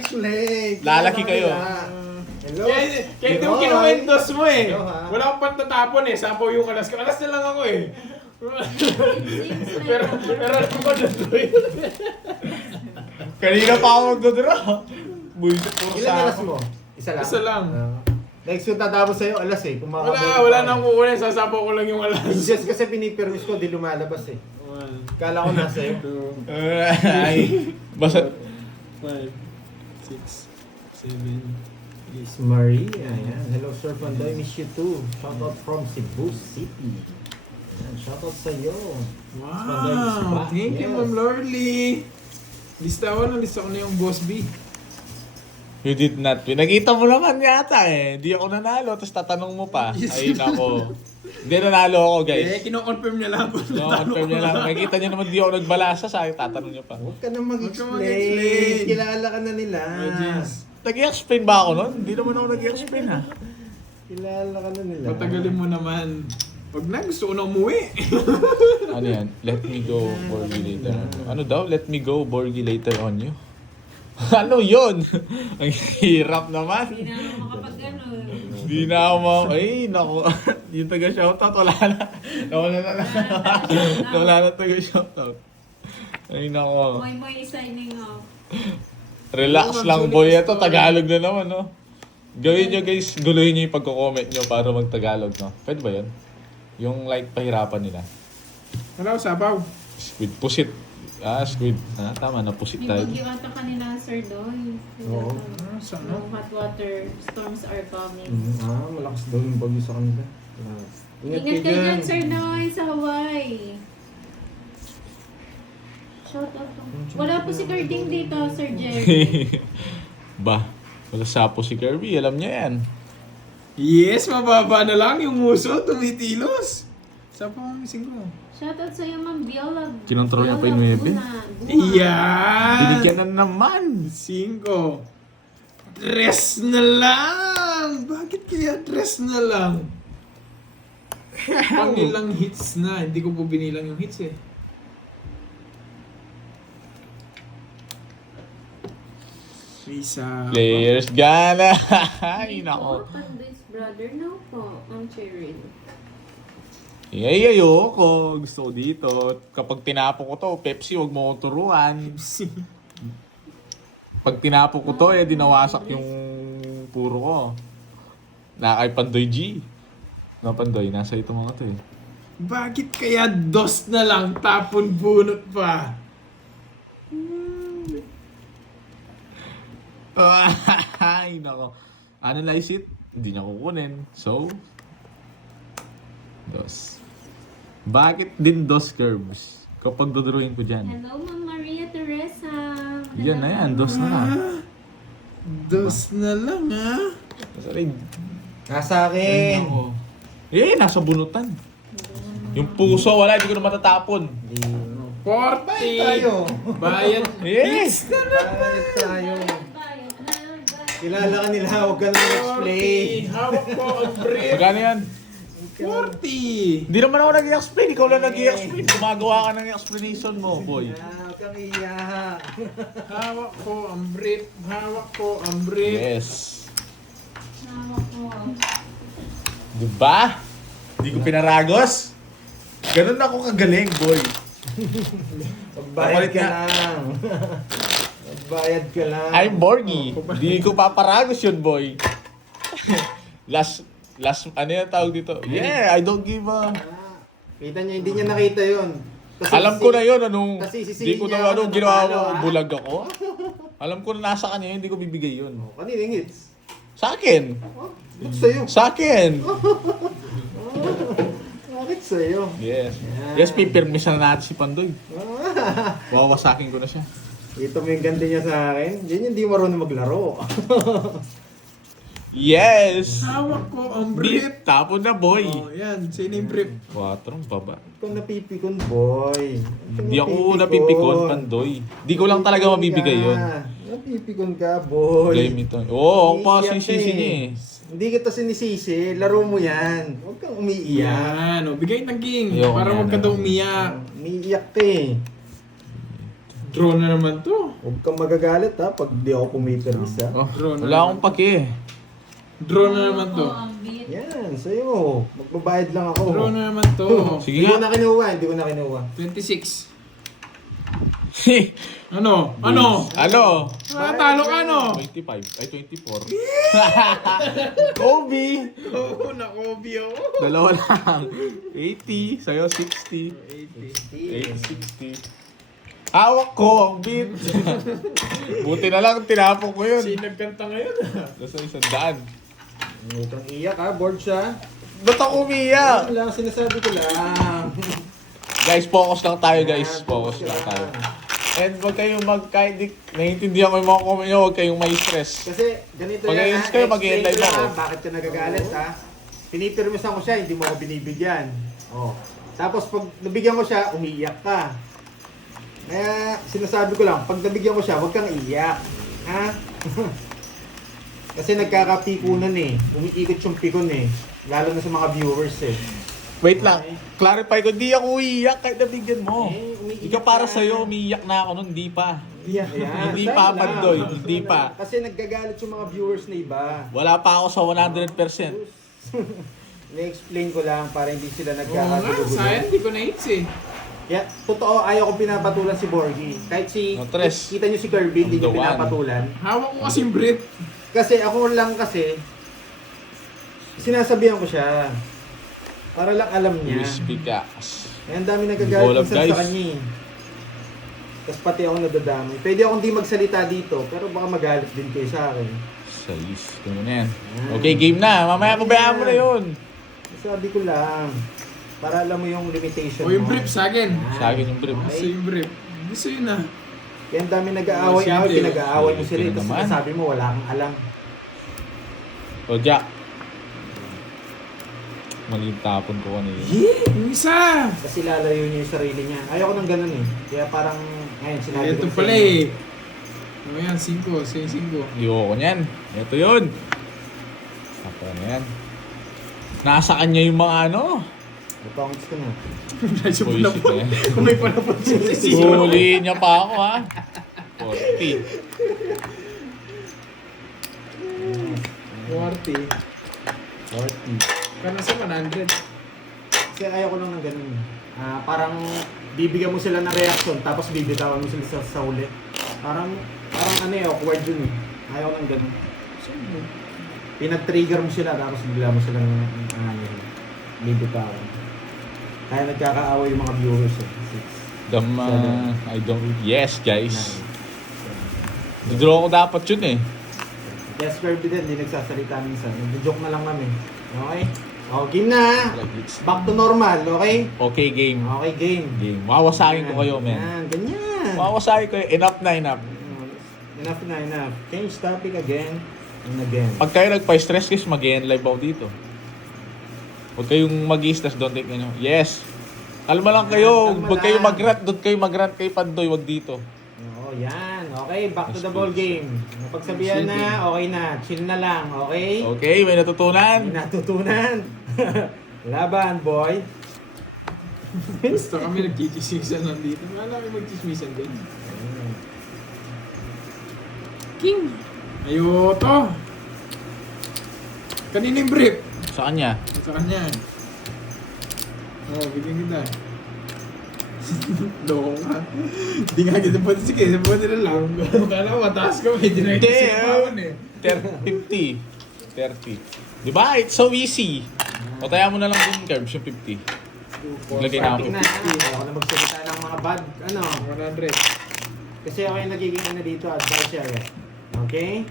mag-explain. Lalaki kayo. Hello? Kaya ito yung kinuwentos mo eh. Hello, ha? Wala akong pantatapon eh. Sapaw yung alas ko. Alas na lang ako eh. pero naman na to eh. Kanina pa ako magdodra. Bullshit, puro Ilan sa alas mo? Isa lang? Isa lang. Next yung tatapos sa'yo, alas eh. Kung Wala na akong kukunin. Sasapaw ko lang yung alas. Just kasi pinipermis ko, di lumalabas eh. Kala ko nasa iyo. Ay, basta... 5, 6, 7, Miss Maria, yan. Hello Sir Pandoy, miss you too. Shout out from Cebu City. Yan, shout out sa iyo. Wow! Thank you, Ma'am Lorly. Lista ko na yung Boss B. You did not win. Nakita mo naman yata eh. Hindi ako nanalo, tapos tatanong mo pa. Ay, nako. Hindi nanalo ako, guys. Kino-confirm niya lang ako. No, confirm niya lang. Nakikita niyo naman di ako nagbalasa sa akin. Tatanong niyo pa. Huwag ka na mag-explain. mag-explain. Kilala ka na nila. Nag-i-explain ba ako nun? Hindi naman ako nag-i-explain ha. Kilala ka na nila. Patagalin mo naman. Wag na, gusto ko na umuwi. Ano yan? Let me go, Borgie later on you. Ano daw? Let me go, Borgie later on you. Ano yun? Ang hirap naman. Hindi na ako makapag-ano. Hindi na ako Ay, naku. Yung taga-shoutout, wala na. Nawala na. Nawala na taga-shoutout. Ay, naku. Moy signing off. Relax lang, boy. Ito, Tagalog na naman, no? Gawin nyo, guys. Guluhin nyo yung pagko-comment nyo para mag-Tagalog, no? Pwede ba yun? Yung like, pahirapan nila. Wala ko sabaw. Squid. Pusit. Squid. Tama na. Pusit May tayo. bagyo ata kanina, Sir Doy. Oo. Saan Yung hot water storms are coming. Malakas daw yung bagyo sa kanila. Ingat kayo dyan, Sir Doy, sa Hawaii. Shout out po. Wala po si Carding dito, Sir Jerry. Ba, wala sapo si Kirby. Alam niya yan. Yes, mababa na lang yung muso, tumitilos. Saan pa ang missing ko? Shout out sa iyo, Ma'am Viola. Kinontrol niya pa yung Viola 9. Buna. Iyan! Binigyan na naman. 5. Dress na lang! Bakit kaya dress na lang? Pangilang hits na. Hindi ko po binilang yung hits eh. Risa. Players gana. Ay, Hindi nako. po, Pandoy's brother. No po, Ma'am Cheryl. Ay, ayoko. Gusto ko dito. Kapag tinapo ko to, Pepsi, wag mo ko turuan. Pag tinapo ko to, dinawasak yung puro ko. Kay Pandoy G. No, Pandoy, nasa ito mga to eh. Bakit kaya dos na lang tapon bunot pa? Ay, nako. Analyze it. Hindi niya kukunin. So, dos. Bakit din dos curves? Kapag dodrawing ko dyan. Hello, Ma'am Maria Teresa. Yan na yan. Dos na lang. Dos na lang ha? Sorry. Nasa akin. Nasa bunutan. Yung puso, wala. Hindi ko na matatapon. 40! Tayo. Bayad. Yes! Bayad tayo. Kilala ka nila, huwag ka na mag-explain. 40. Hawak ko ang brief. Magkano yan? 40. Hindi naman ako nag-i-explain. Ikaw lang nag-i-explain. Gumagawa ka ng explanation mo, boy. Huwag kang iiyak. Hawak ko ang brief. Hawak ko ang brief. Yes. Hawak ko. Diba? Hindi ko pinaragos. Ganun ako kagaling, boy. Magbayad ka lang. Magbayad ka lang. I'm Borgie. Hindi ko paparagos yun, boy. last, ano yung tawag dito? Yeah, I don't give a... Kita niya, hindi niya nakita yun. Kasi Alam ko na yun, anong... kasi Hindi ko sisihin na, niya ako ng ginawa natalo, ko, ah. bulag ako. Alam ko na nasa kanya yun, hindi ko bibigay yun. Kanilang hits. Sa akin. Bakit sa'yo? Sa akin. Bakit sa'yo? Yes. Yes, pipirmisan na natin si Pandoy. Wawasakin ko na siya. Ito mo yung ganda niya sa akin. Yan yung di marunong maglaro. Yes! Hawak ko ang brief. Tapon na, boy. Oh, yan. Sino yung brief? 4, baba. Ikaw napipikon, boy. Hindi ako napipikon, Pandoy. Di ko lang talaga mabibigay yun. Napipikon ka, boy. Blame ito. Oo, ako pa Iiyak sisisi eh. niya eh. Hindi kita sinisisi. Laro mo yan. Huwag kang umiiyak. Yan. O, bigay ng king. Ayoko Para na, huwag ka ano. daw umiyak. Umiiyak ka eh. Draw na naman to. Huwag kang magagalit ha pag di ako pumipermis ha. Oh, Draw na wala akong pake. Draw na naman to. Oo, ang beat. Yan, sa'yo. Magbabayad lang ako. Draw na naman to. Sige Hindi ko nga. na kinuha, hindi ko na kinuha. 26. Ano? Ano? Ano? Talo ka no? 25. Ay, 24. Kobe! Oo, na-Kobe ako. Dalawa lang. 80. Sa'yo, 60. 60. Hawak ko ang beat. Buti na lang, tinapok ko yun. Sino nagkanta ngayon? Nasa 100. Huwag kang iyak ha, board siya. Ba't ako umiyak? Wala, sinasabi ko lang. Guys, focus lang tayo guys. Focus lang tayo. And huwag kayong kahit di, naiintindihan ko yung mga comment nyo, huwag kayong may stress. Kasi ganito Pag yan ayos ha, kayo, explain mag-i-live ko lang, ako. ha, bakit ka nagagalit ha. Pinipirmisan ko siya, hindi mo ako binibigyan. Oh. Tapos pag nabigyan ko siya, umiiyak ka. Kaya sinasabi ko lang, pag nabigyan ko siya, huwag kang iiyak. Ha? Kasi nagkakapikunan eh. Umiikot yung pikon eh. Lalo na sa mga viewers eh. Wait lang. Clarify ko, di ako umiiyak kahit nabigyan mo. Eh, umiiyak Ikaw para ka. sa'yo, umiiyak na ako nun, di pa. Iyak yan. Hindi Sa'yo pa, lang. Pandoy. Hindi Sa'yo pa. lang. Kasi naggagalit yung mga viewers na iba. Wala pa ako sa 100%. Na-explain ko lang para hindi sila Oo nga, nagkakagulo. sayang, hindi ko na-hits eh. Yeah, totoo, ayaw ko pinapatulan si Borgie. Kahit No, tres. kita nyo si Kirby, hindi On the niyo pinapatulan. Hawak ko kasing Brit. Kasi ako lang kasi, sinasabihan ko siya. Para lang alam niya. Crispy cacks. Kaya ang dami Ball nagagalit of minsan dice. sa kanya eh. Tapos pati ako nadadamay. Pwede akong di magsalita dito, pero baka magalit din kayo sa akin. Sayis. Ganun na yan. Okay, game na. Mamaya pabayaan mo na yun. Sabi ko lang, para alam mo yung limitation O yung mo. brief sa akin. Sa akin yung brief. Gusto yung brief. Gusto yun ah. Kaya ang dami nag-aaway-aaway, Sige. pinag-aaway mo sila. Sige Tapos naman. sabi mo, wala kang alam. O, Jack. Maling tapon ko kanina. Yung isa! Kasi lalayo niya yung sarili niya. Ayoko nang ganun eh. Kaya parang, ngayon, sinabi Ito ko pala sa inyo. eh. Ano yan, 5. Say 5. Ayoko niyan. Ito yun. Ako na yan. Nasa kanya yung mga ano. Ipangits ko na. Medyo Bullshit panapon. na yan. Kung may panapon siya si Zero. Huliin niya pa ako ha. 40. 40. 40. Kano sa 100. Kasi ayoko lang ng ganun. Parang bibigyan mo sila ng reaction tapos bibitawan mo sila sa huli. Parang ano eh, awkward dun eh. Ayoko ng ganun. Pinag-trigger mo sila tapos bigla mo silang bibitawan. Kaya nagkakaaway yung mga viewers eh. Dama. I don't. Yes, guys. 9. Draw ko dapat yun eh. Yes, Kirby din, hindi nagsasalita minsan. Nag-joke na lang kami. Okay? O, game na! Back to normal, okay? Okay, game. Okay, game. Game. Wawasakin ko kayo, men. Yan, ganyan. Wawasakin ko. Enough na enough. Enough na enough. Change topic again and again. Pag kayo nagpa-stress guys, mag-live ako dito. Huwag kayong mag-stress, don't take ano. Yes. Kalma lang kayo. Kalma Huwag kayong lang. mag-rant. Doon kayo mag-rant kay Pandoy. Huwag dito. Oo, yan. Okay, back to Yes, the ball please. game. Napagsabihan na, okay na. Chill na lang, okay? Okay, may natutunan. May natutunan. Laban, boy. Basta kami nagkikismisan lang dito. Wala kami magkismisan din. King! Ayo to! Kanina yung brief. Sa kanya. Sa kanya. Bigyan kita. Loko ka. Hindi nga kita pati sige. Sabi nila lang. Kala ko mataas ka. Medyo na Hindi, itisip eh. 50. 30. Diba? It's so easy. O taya mo na lang din curbs yung 50. Lagay na ako. Starting na. Ayoko na magsalita ng mga bad, 100. Kasi ako yung nagiging dito, advisor. Okay?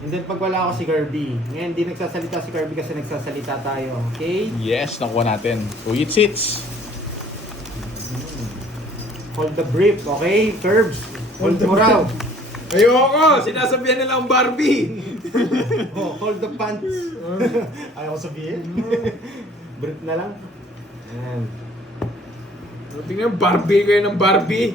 And then pag wala ako si Kirby. Ngayon, di nagsasalita si Kirby kasi nagsasalita tayo. Okay? Yes, nakuha natin. So, it sits. Hold the brief, okay? Curbs. Hold mo raw. Ayoko! Sinasabihan nila ang Barbie! Oh, hold the pants. Ayaw ko sabihin. Brief na lang. Ayan. Tingnan, Barbie kayo ng Barbie.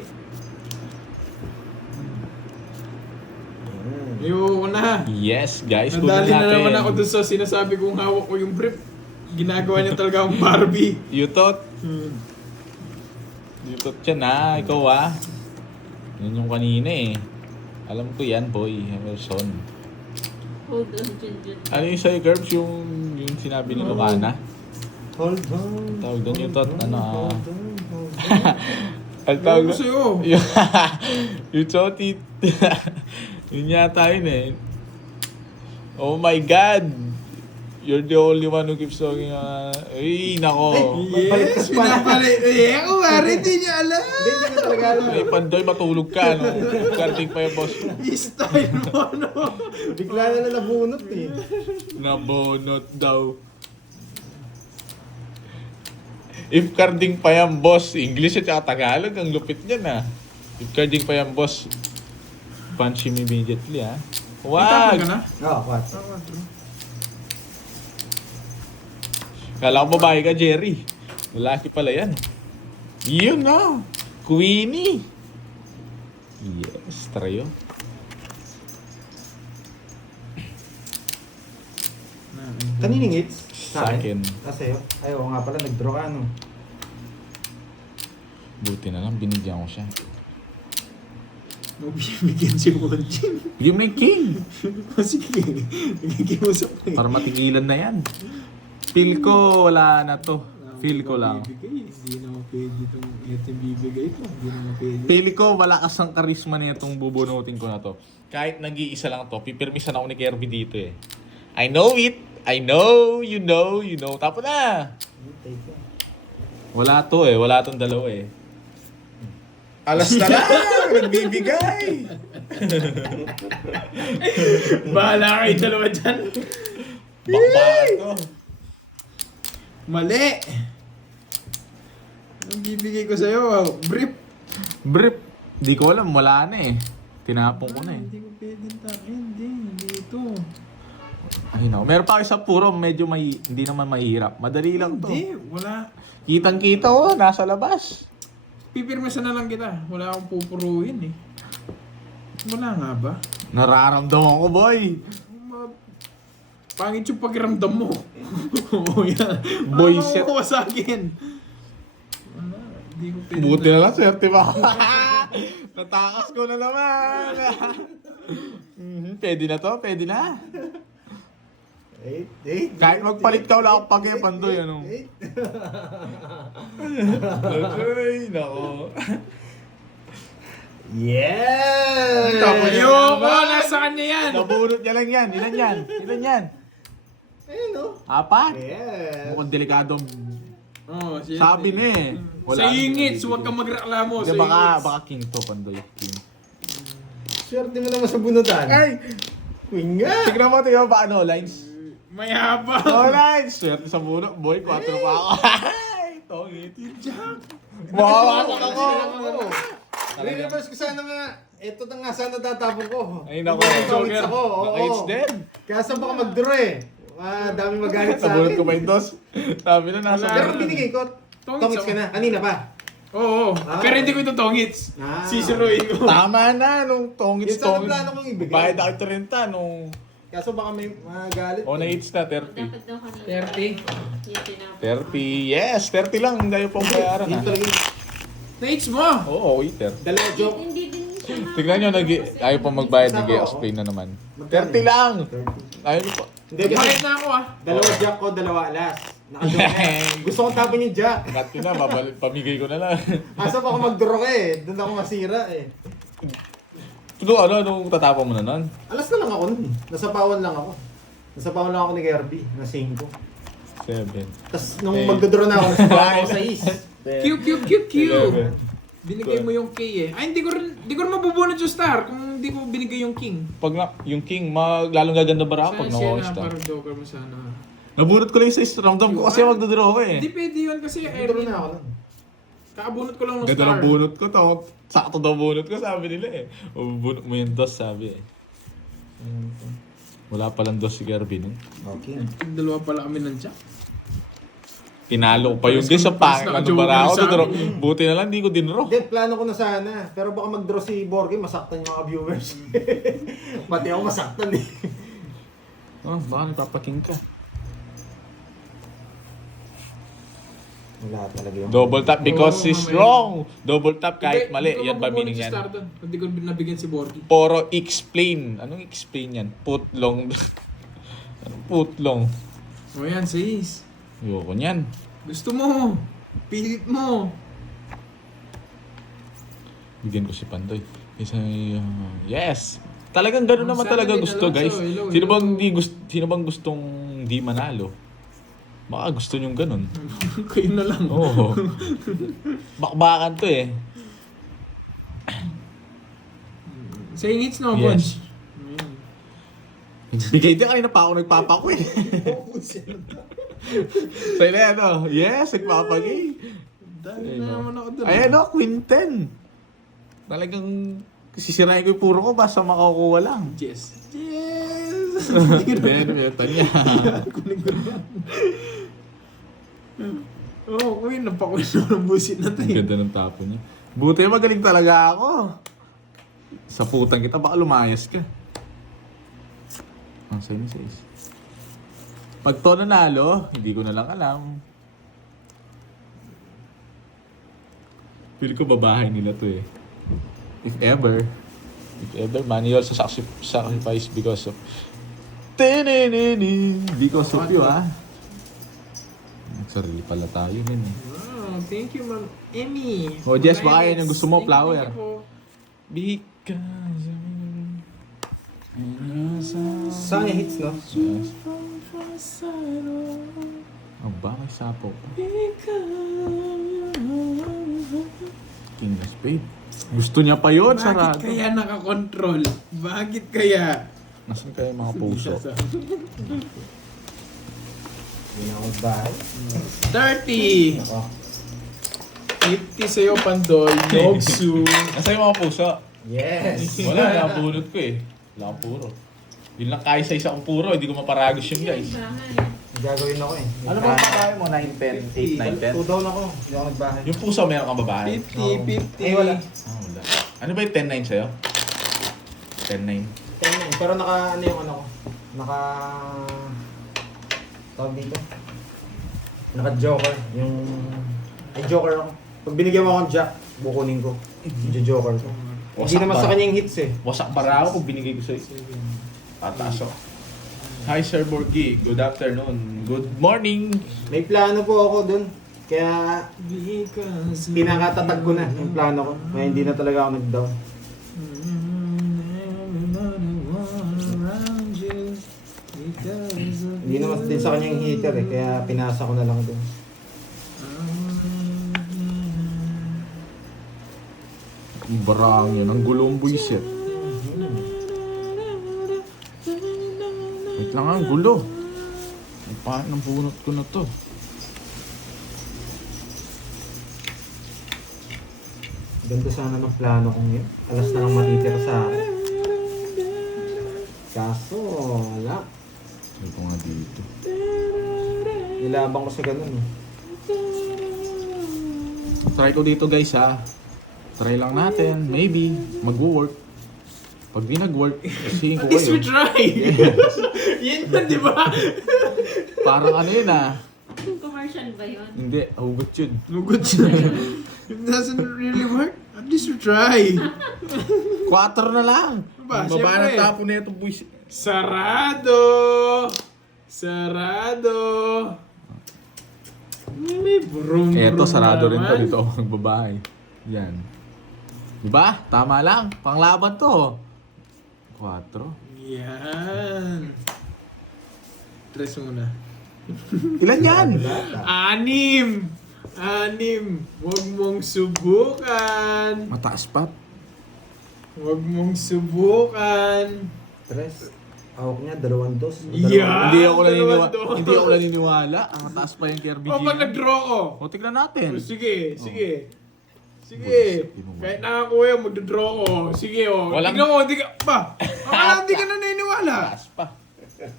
Ayoko na. Yes, guys. Kunin Nadali na natin. naman ako dun sa sinasabi kong hawak ko yung brief. Ginagawa niya talaga ang Barbie. You thought? You thought yan ha. Ikaw ha. Yun yung kanina eh. Alam ko yan, boy. Emerson. Hold on, Junjun. Ano yung sa'yo, Curbs? Yung sinabi ni Lucana? Hold on. Tawag doon yung tot, ano Hold on, hold on. Ang tawag Ewan ko doon? sa'yo. Yung chotit. Yun yata yun eh. Oh my God! You're the only one who keeps talking. Ay, nako. Yes, pinapalit. Eh, ako mare, hindi niya alam. Hindi ka talaga alam. Ay, Pandoy, matulog ka, no? Karting pa yung boss. Style mo, no? Bigla na nabunot eh. Nabonot daw. If carding pa yan, boss, English at saka Tagalog, ang lupit niyan, ah. If carding pa yan, boss, punch him immediately, ah. Itapon ka Wag! na? Oo, what? Kala ko babae ka, Jerry. Lalaki pala yan. Yun na. Queenie. Yes, trayo. Kanining hits? Sa akin. Sa'yo? Ay, oo nga pala, nag-draw ka, no? Buti na lang, binigyan ko siya. Mabibigyan si Monjin. Bigyan mo na yung king. Sige, nagigimusap na eh. Para matigilan na yan. Feel ko, wala na to. Feel ko lang. Hindi naman pwede itong bibigay ito. Hindi naman pwede. Feel ko, wala kasang karisma na itong bubunutin ko na to. Kahit nag-iisa lang to, pipirmisan ako ni Kirby dito eh. I know it. I know, you know, you know. Tapo na. Wala to eh. Wala tong dalawa eh. Alas na lang! Nagbibigay! Bahala kayo dalawa dyan. Bakbaka to. Mali! Ang bibigay ko sa'yo, brief. Brief. Di ko alam. Wala na eh. Tinapon ko na eh. Hindi ko pwede hindi ito. Ay no. Meron pa isa puro. Medyo hindi naman mahirap. Madali lang to. Hindi, wala. Kitang-kita oh. Nasa labas. Pipirmasan na lang kita. Wala akong pupuruhin eh. Wala nga ba? Nararamdaman ko, boy. Pangit yung pakiramdam mo. Oo yan. Boy, Ano set. makukuha sa akin? Wala. Hindi ko pwede. Buti na lang, swerte pa. Natakas ko na naman. Pwede na to, pwede na. 8. Kahit magpalit ka, wala akong pag-epan to, ano. Ay, nako. Yeah! Tapos yung nasa kanya yan. Nabunot niya lang yan. Ilan yan? Ilan yan? Ayun, no? 4? Yes. Mukhang delikadong Oh, shit. sabi na eh. Sa ingits, huwag kang magreklamo. Hindi, Sa baka ingits. king to, Pandoy. King. Swerte mo naman sa bunutan. Ay! Queen nga! Tignan mo ba ano, lines? Mayabang. Oh, lines! Swerte sa bunot. Boy, 4 pa ako. Ay! Tongit. Jack. Mawawasak ako. Re-reverse ko sana nga. Ito na nga sana tatapon ko. Ay, nako. Tongits ako. Oo. Naka-hits din. Kaya saan baka mag-draw eh. Dami magalit sa Nabunot akin. ko pa yung dos. Sabi na nasa. Pero binigay ko. Tongits Tongits ka ako. na. Kanina pa. Oo. Pero hindi ko ito tongits. Ah. Sisiruin ko. Tama na nung tongits Yung sana tongits. plano kong ibigay. Bayad ako 30 nung Kaso baka may magalit. oh, na-hits na 30. Dapat daw kanina. 30. Yan, tinapon. 30. Yes, 30 lang. Hindi yung pang bayaran Yun ha. talaga yung Nates mo. Oo, waiter. dalawa joke. Hindi din siya na. Tignan nyo, ayaw pa magbayad, nag-explain na naman. 30 lang! Ayaw nyo pa. Hindi kasi Bakit na ako ah? dalawa jack ko, dalawa alas. Gusto kong tapon yung jack. Cut ko na, pamigay ko na lang. Kaso baka mag-draw ka eh. Doon ako masira eh. Pero ano, nung tatapon mo na nun? Alas na lang ako nun. Nasapawan lang ako. Nasapawan lang ako ni Kirby na 5. 7. Tapos nung Okay. magdodraw na ako, nasapawan ako sa is. Q. 11. Binigay mo yung K eh. Ay, hindi ko rin mabubunot yung star kung hindi ko binigay yung king. Pag na, yung king, lalong gaganda bara ako pag Sana siya nakuha na, star. parang joker mo sana. Nabunot ko lang yung 6. Ramdam ko kasi magdodraw ko eh. Hindi pwede yun kasi Magdodraw na ako nun. kakabunot ko lang ng Ganda star. ng bunot ko. Sakto daw bunot ko, sabi nila eh. O bunot mo yung dos, sabi eh. Wala palang dos si Kirby nun. Okay. Dalawa pala kami ng jack. Pinalo ko pa yung guys sa pangit na bara ako. Pero buti na lang, di ko dinro. Hindi, plano ko na sana. Pero baka mag-draw si Borgie, masaktan yung mga viewers. Pati ako masaktan eh. Oh, baka nagpapaking ka. Wala talaga yung... Double tap because Oo, he's mamaya. wrong. Double tap kahit Hindi, mali. hindi ko Yan ba makukunin meaning si yan? Star doon. Hindi ko nabigyan si Borky. Poro explain. Anong explain yan? Putlong. Anong putlong? O yan, 6. Ayoko niyan. Gusto mo. Pilit mo. Bigyan ko si Pantoy. Yes! Talagang gano'n naman Sana talaga din, gusto, Alonso. guys. Hello, Sino bang, hello. sino bang gustong di manalo? Baka gusto nyong gano'n. Kayo na lang. Oo. Bakbakan to eh. Saying hits no, Yes. Bunch. Hindi kayo din kanina pa ako nagpapako eh. Sa'yo na yan, oh. Yes, nagpapagay. Dahil na naman ako doon. Ayan, oh, Quinten. Talagang sisirain ko yung puro ko basta makakuha lang. Yes. Yes! Then, ito niya. Oo, Queen. Napakuin na ng busit na Ang tayo. ganda ng tapo niya. Buti magaling talaga ako. Sa putang kita, baka lumayas ka. Ang sa'yo ni Sais. Pag to nanalo, hindi ko na lang alam. Feel ko babahay nila to eh. If ever. If ever, man, you also sacrifice because of... Because of you, ha? Nagsarili pala tayo, men eh. Wow, thank you, Ma'am Emmy. Oh, Jess, baka yan yung gusto mo, Thank you, flower. thank you po. Because Saan yung hits, no? Aba, may sapo pa. King of Spade. Gusto niya pa yun, Bakit sarado. kaya nakakontrol? Bakit kaya? Nasaan kaya yung mga puso? Hindi na ako bahay. 30! Ako. 50 sa'yo, Pandoy. Nogsu. Nasaan yung mga puso? Yes! Wala, nakabunot ko eh. Wala akong puro. Yun lang kaya sa isa kong puro, hindi ko maparagos yun guys. Gagawin ako eh. Ano bang pakain mo? 9, 10, 8, 9, 10? 2 down ako. Hindi ako nagbahay. Yung puso, meron kang babae? 50, 50. Eh, wala. Ah, wala. Ano ba yung 10-9 sa'yo? 10-9. 10 pero naka ano yung ano ko? Naka... Tawag dito? Naka joker. Yung... Ay joker ako. Pag binigyan mo akong jack, bukunin ko. Yung joker ko. Hindi Wasak naman ba? sa kanya yung hits eh. Wasak para ako kung binigay ko sa'yo. Tataas ako. Hi Sir Borgie, good afternoon. Good morning. May plano po ako dun. Kaya Because pinakatatag ko na yung plano ko. Kaya hindi na talaga ako nag-down. Hindi naman din sa kanya yung hitter eh. Kaya pinasa ko na lang dun. Ang barang yan, ang gulong buisit. Wait lang ang gulo. Ang paan ng bunot ko na to. Ganda sana ng plano kong yun. Alas na lang matitira sa akin. Kaso, wala. Sabi ko nga dito. Nilabang ko sa ganun eh. Try ko dito guys ha. Try lang natin. Maybe. Mag-work. Pag di nag-work, kasihin ko At least we kayo. try! Yun na, di ba? Parang ano yun ah. Commercial ba yun? Hindi, hugot yun. Lugod siya. It doesn't really work. At least we try. 4 na lang. Ba, Ang baba syempre. ng tapo na itong buwis. Sarado! Sarado! May brum Eto, sarado rin to. naman. Dito ako nagbabahay. Yan. Diba? Tama lang. Panglaban to. 4. Yan. Tres muna. Ilan yan? 6! 6! Huwag mong subukan. Mataas pa. Huwag mong subukan. Tres. Hawak niya, 2 dos. Yeah. Hindi ako naniniwala. dalawang Hindi ako naniniwala. Ang mataas pa yung Kirby O, pag nag-draw ko. O, tignan natin. Sige, sige. Sige. Kahit nakakuha yung magdodraw ko. Sige, o. Walang- Tignan mo, hindi ka... Ba? Akala hindi ka naniniwala. Mataas pa.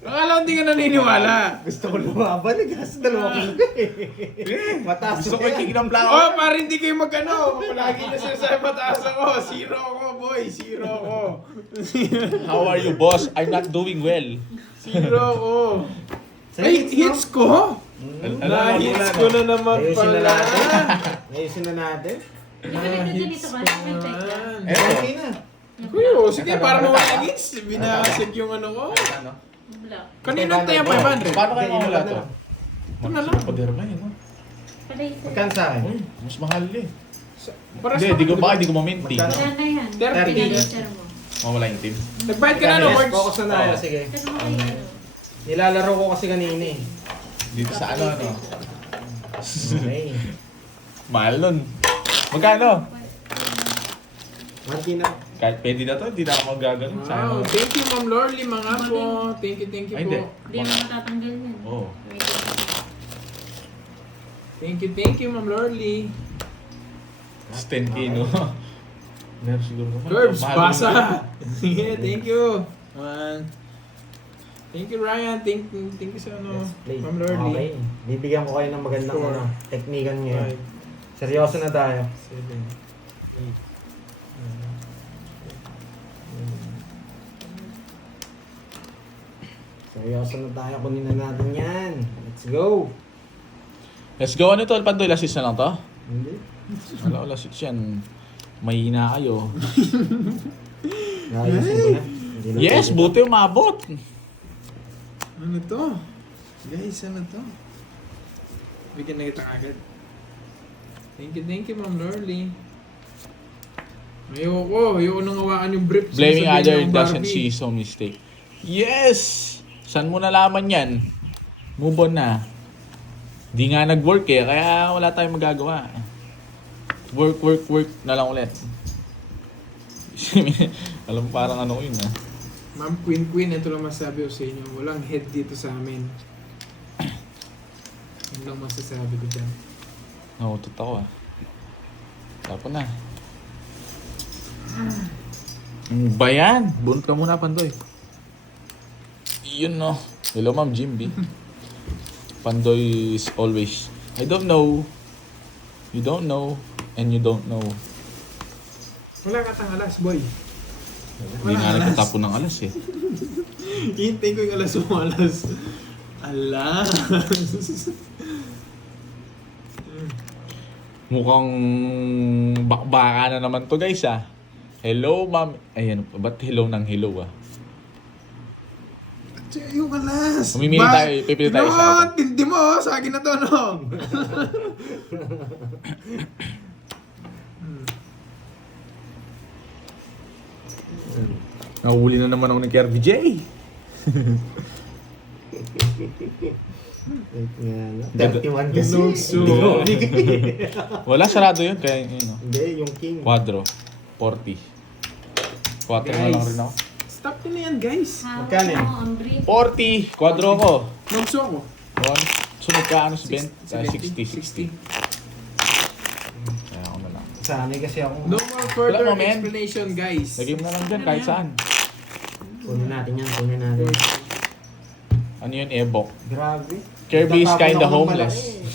Akala hindi ka naniniwala. Gusto ko lumaban eh, kasi 2 ko eh. Mataas Gusto ko yan. yung king ng Oh, flower. para hindi kayo magano. Palagi na sinasabi mataas ako. 0 ako, boy. 0 ako. How are you, boss? I'm not doing well. 0 ako. Sa Ay, hits, no? hits ko? Nahits ko na naman Ayusin na pala. natin. Ayusin na natin. Ganito ka, teka. Okay na. Kuya, sige, para mawala yung hits. Binasag yung ano ko. Ano? Black. Kanina tayo 500. Paano kayo Okay, mawala ilan to? na? Ito na lang. Paderma yun, no? Palay sir. Magkano sa akin? Uy, mas mahal eh. Para Hindi, di ko maminti. Magkano? Wala na yan. 30. Pinalister mo. Mawala yung team. Nagbayad ka na, no, Yes, Marks? focus na tayo. Oo. Sige. Kasi mo kayo ano. Nilalaro ko kasi kanina eh. Dito sa ano. Okay. Mahal nun. Magkano? Martina. Kahit pwede na to, hindi na ako magaganon. Wow, thank you, Ma'am Lorly, mga po. Thank you Ay, hindi. po. Hindi mo matatanggal yan. Oo. Thank you, Ma'am Lorly. Mas 10k, no? Meron siguro naman. Curbs, Mahal basa. naman. Sige, thank you. Thank you, Ryan. Thank you sa ano, Yes, play. Ma'am Lorly. Okay. Bibigyan ko kayo ng magandang Four. ano, teknikan ngayon. Seryoso na tayo. 7, 8, Seryoso na tayo. Kunin na natin yan. Let's go. Let's go. Ano to? Pandoy, last na lang to? Hindi. Wala, last yan. Mahina kayo. Ayusin ko na. Hindi na Yes, pwede. buti umabot. Ano to? Guys, ano to? Bigyan na kita agad. Thank you, Ma'am Lorly. Ayoko nang hawakan yung brief. Blaming Sasabihin other ng doesn't Barbie. see so mistake. Yes! Saan mo nalaman yan? Move on na. Di nga nag-work eh, kaya wala tayong magagawa. Work na lang ulit. Alam mo parang ano yun ah. Ma'am Queen, ito lang masasabi ko sa inyo. Walang head dito sa amin. Yan lang masasabi ko dyan. Nautot ako ah. Tapos na. Ba yan? Bunot ka muna, Pandoy. Yun no. Hello, Ma'am Jimby. Pandoy is always, I don't know. You don't know. And you don't know. Wala ka tang alas, boy. Hindi nga nagtatapon ng alas eh. Hintay ko yung alas. Alas. Mukhang bakbaka na naman to guys ah. Hello, Ma'am. Ayan, ba't hello ng hello ah? Yung alas. Pumili tayo, pipili tayo isa. No, tindi mo, oh. Sa akin na to, no? Nahuli na naman ako ng Kirby J. Nga, no? 31 kasi. Luso. Wala, sarado yun. Kaya yun no. Hindi, yung king. Quadro. 40. 4 na lang rin ako. Stop nyo na yan, guys. Magkano yan? Ang brief. 40! Quadro ko. Nagso ako. One. Sunod ka ano si Ben? 60. 60. Kaya ako na lang. Sanay kasi ako. No more further Wala mo, men. explanation, guys. Lagay mo na lang dyan kahit saan. Kunin natin yan, kunin natin. Ano yun, Ebok? Grabe. Kirby is Nagtapon kinda ako ng homeless. malaki.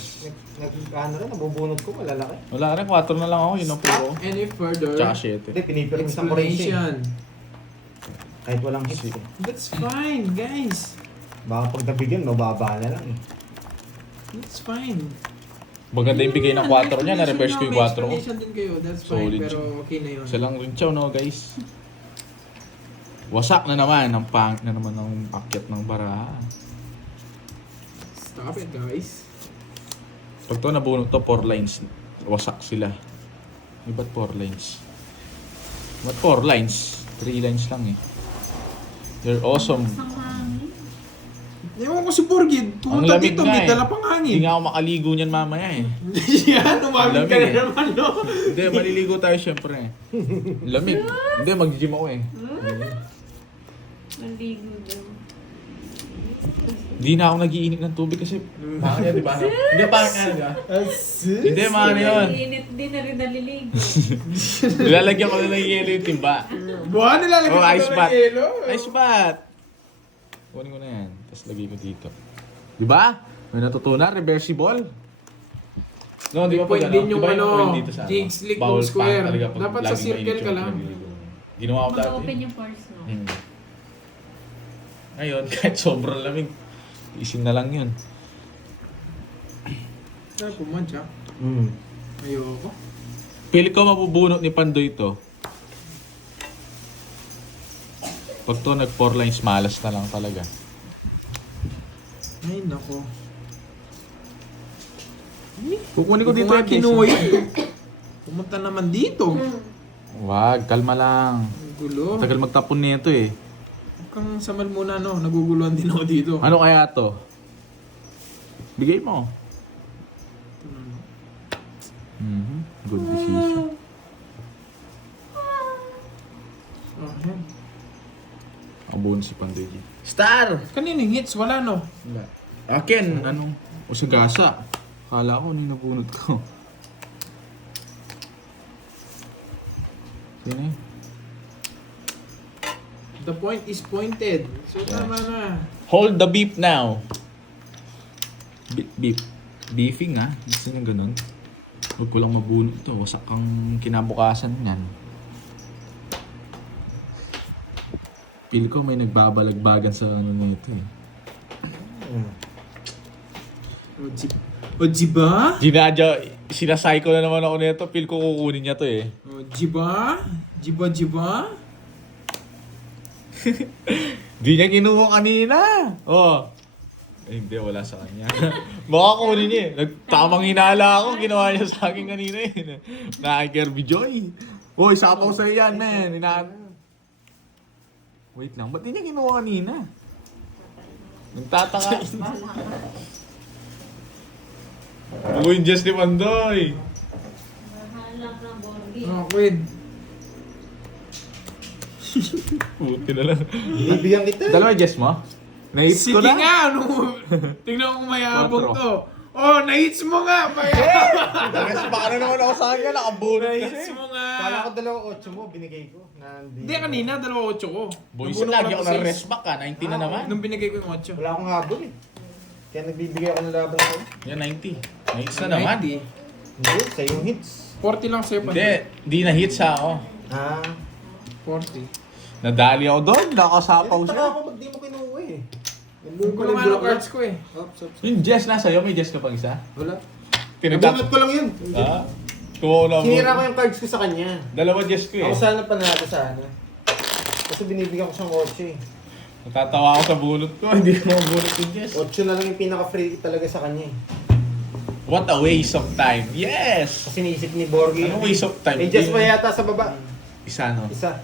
Ano rin, nabubunot ko, malalaki. Wala rin, 4 na lang ako. Yun ang puro. Any further Tsaka 7. Hindi, pinipirmisan ko rin siya. explanation? Kahit walang hits Sige. eh. That's fine, guys. Baka pag nabigyan, mababa na lang eh. That's fine. Maganda yung bigay ng 4 niya. Na-reverse ko yung 4 ko. May explanation din kayo, that's fine. Solid Pero okay na yun. Isa lang rin chow, no, guys? Wasak na naman. Ang pangit na naman ng akyat ng baraha. Stop it, guys. Pag to nabunot to, 4 lines. Wasak sila. Ba't 4 lines? Ba't 4 lines? 3 lines lang eh. They're awesome. Isang hangin. Ewan ko si Borgid. Ang Pumunta lamig dito, nga may eh. dala pang hangin. Hindi nga ako makaligo niyan mamaya eh. Yan, umamig ka Lamig na eh. naman, no? Hindi, maliligo tayo syempre eh. Lamig. Hindi, mag-gym ako eh. Maligo daw. Hindi na ako nagiinig ng tubig kasi pangit yan, di ba? Hindi, pangit yan, di ba? Hindi, mahal yun. Init din na rin naliligo. Nilalagyan ko na ng yelo yung timba. Buwan nila, lagyan Oh, ko ice ng bath. yelo. Ice bath. Kunin ko na yan. Tapos lagay ko dito. Di ba? May natutunan, reversible. No, di ba Point din yung di ba ano, point dito sa jigs, lick, bawal square. pang talaga pag Dapat sa laging circle mainit ka yung lang. pinaliligo. Ginawa ko dati. Mag-open yung pores, no? Ngayon, kahit sobrang lamig, isin na lang yun. Sarap pumunch ha. Ayoko. Pili ko mabubunot ni Pandoy to. Pag to nag 4 lines, malas na lang talaga. Ay, nako. Kukunin ko Hindi dito ko nga yung kinuha case. yun. Pumunta naman dito. Wag, kalma lang. Ang gulo. Tagal magtapon nito eh. Huwag kang samal muna, no? Naguguluhan din ako dito. Ano kaya to? Bigay mo. Good decision. Oh, yan. Ang bonus si Pandoy. Star! Kaninang hits? Wala, no? Akin, anong? O sa gasa. Kala ko ano yung nabunot ko. Sino yun? The point is pointed. So, tama na. Hold the beep now. Beep. Beefing ah. Gusto niya ganun. Huwag ko lang mabunot to. Wasak ang kinabukasan niyan. Feel ko may nagbabalagbagan sa ano na ito eh. O, jiba? Ginadya, sinasay ko na naman ako nito. Feel ko kukunin niya to eh. O, jiba? Jiba? Di niya kinuha kanina. Oh. Eh, hindi, wala sa kanya. Baka kunin niya eh. Tamang hinala ako. Ginawa niya sa akin kanina eh. Nakikirby Joy. Hoy, sapaw sa yan, man. Wait lang, ba't di niya kinuha kanina? Nagtataka. Bukuin Jess ni Pandoy. Mahalap ng Borgi. Oh, Quid. Buti na lang. Binibigyan kita. Dalawa Jess mo? Na-hits Sige ko na. nga, ano? Tingnan ko kung mayabang Quattro. to. Oh, na-hits mo nga, mayabang. Kasi baka na naman ako sa kanya, nakabunot Na-hits mo nga. Kala ko 2-8 mo, binigay ko. Hindi, kanina, 2-8 ko. Boys, Nabunot lagi lang ako sa ng six. rest back ah. 90 na naman. Nung binigay ko yung 8. Wala akong habol eh. Kaya nagbibigay ako ng laban ko. Yan, 90. Na-hits na naman. Hindi, sa yung hits. 40 lang sa'yo pa. Hindi, di na-hits ako. Ah. 40. Nadali ako doon, nakasapaw Taka siya. ako pag di mo kinuha eh. Kung ko naman ang cards ko eh. Yung Jess nasa iyo, may Jess ka pang isa? Wala. Tinagtap. Nabunot ko lang yun. Ah? Kumuha Sinira ko mo. yung cards ko sa kanya. Dalawa Jess ko eh. Ako sana panalo sana. Kasi binibigyan ko siyang 8 eh. Natatawa ako sa bunot ko, hindi ko mabunot yung Jess. 8 na lang yung pinaka-free talaga sa kanya eh. What a waste of time. Yes! Kasi niisip ni Borgie. Ano waste of time? May just pa yata sa baba. Isa no? Isa.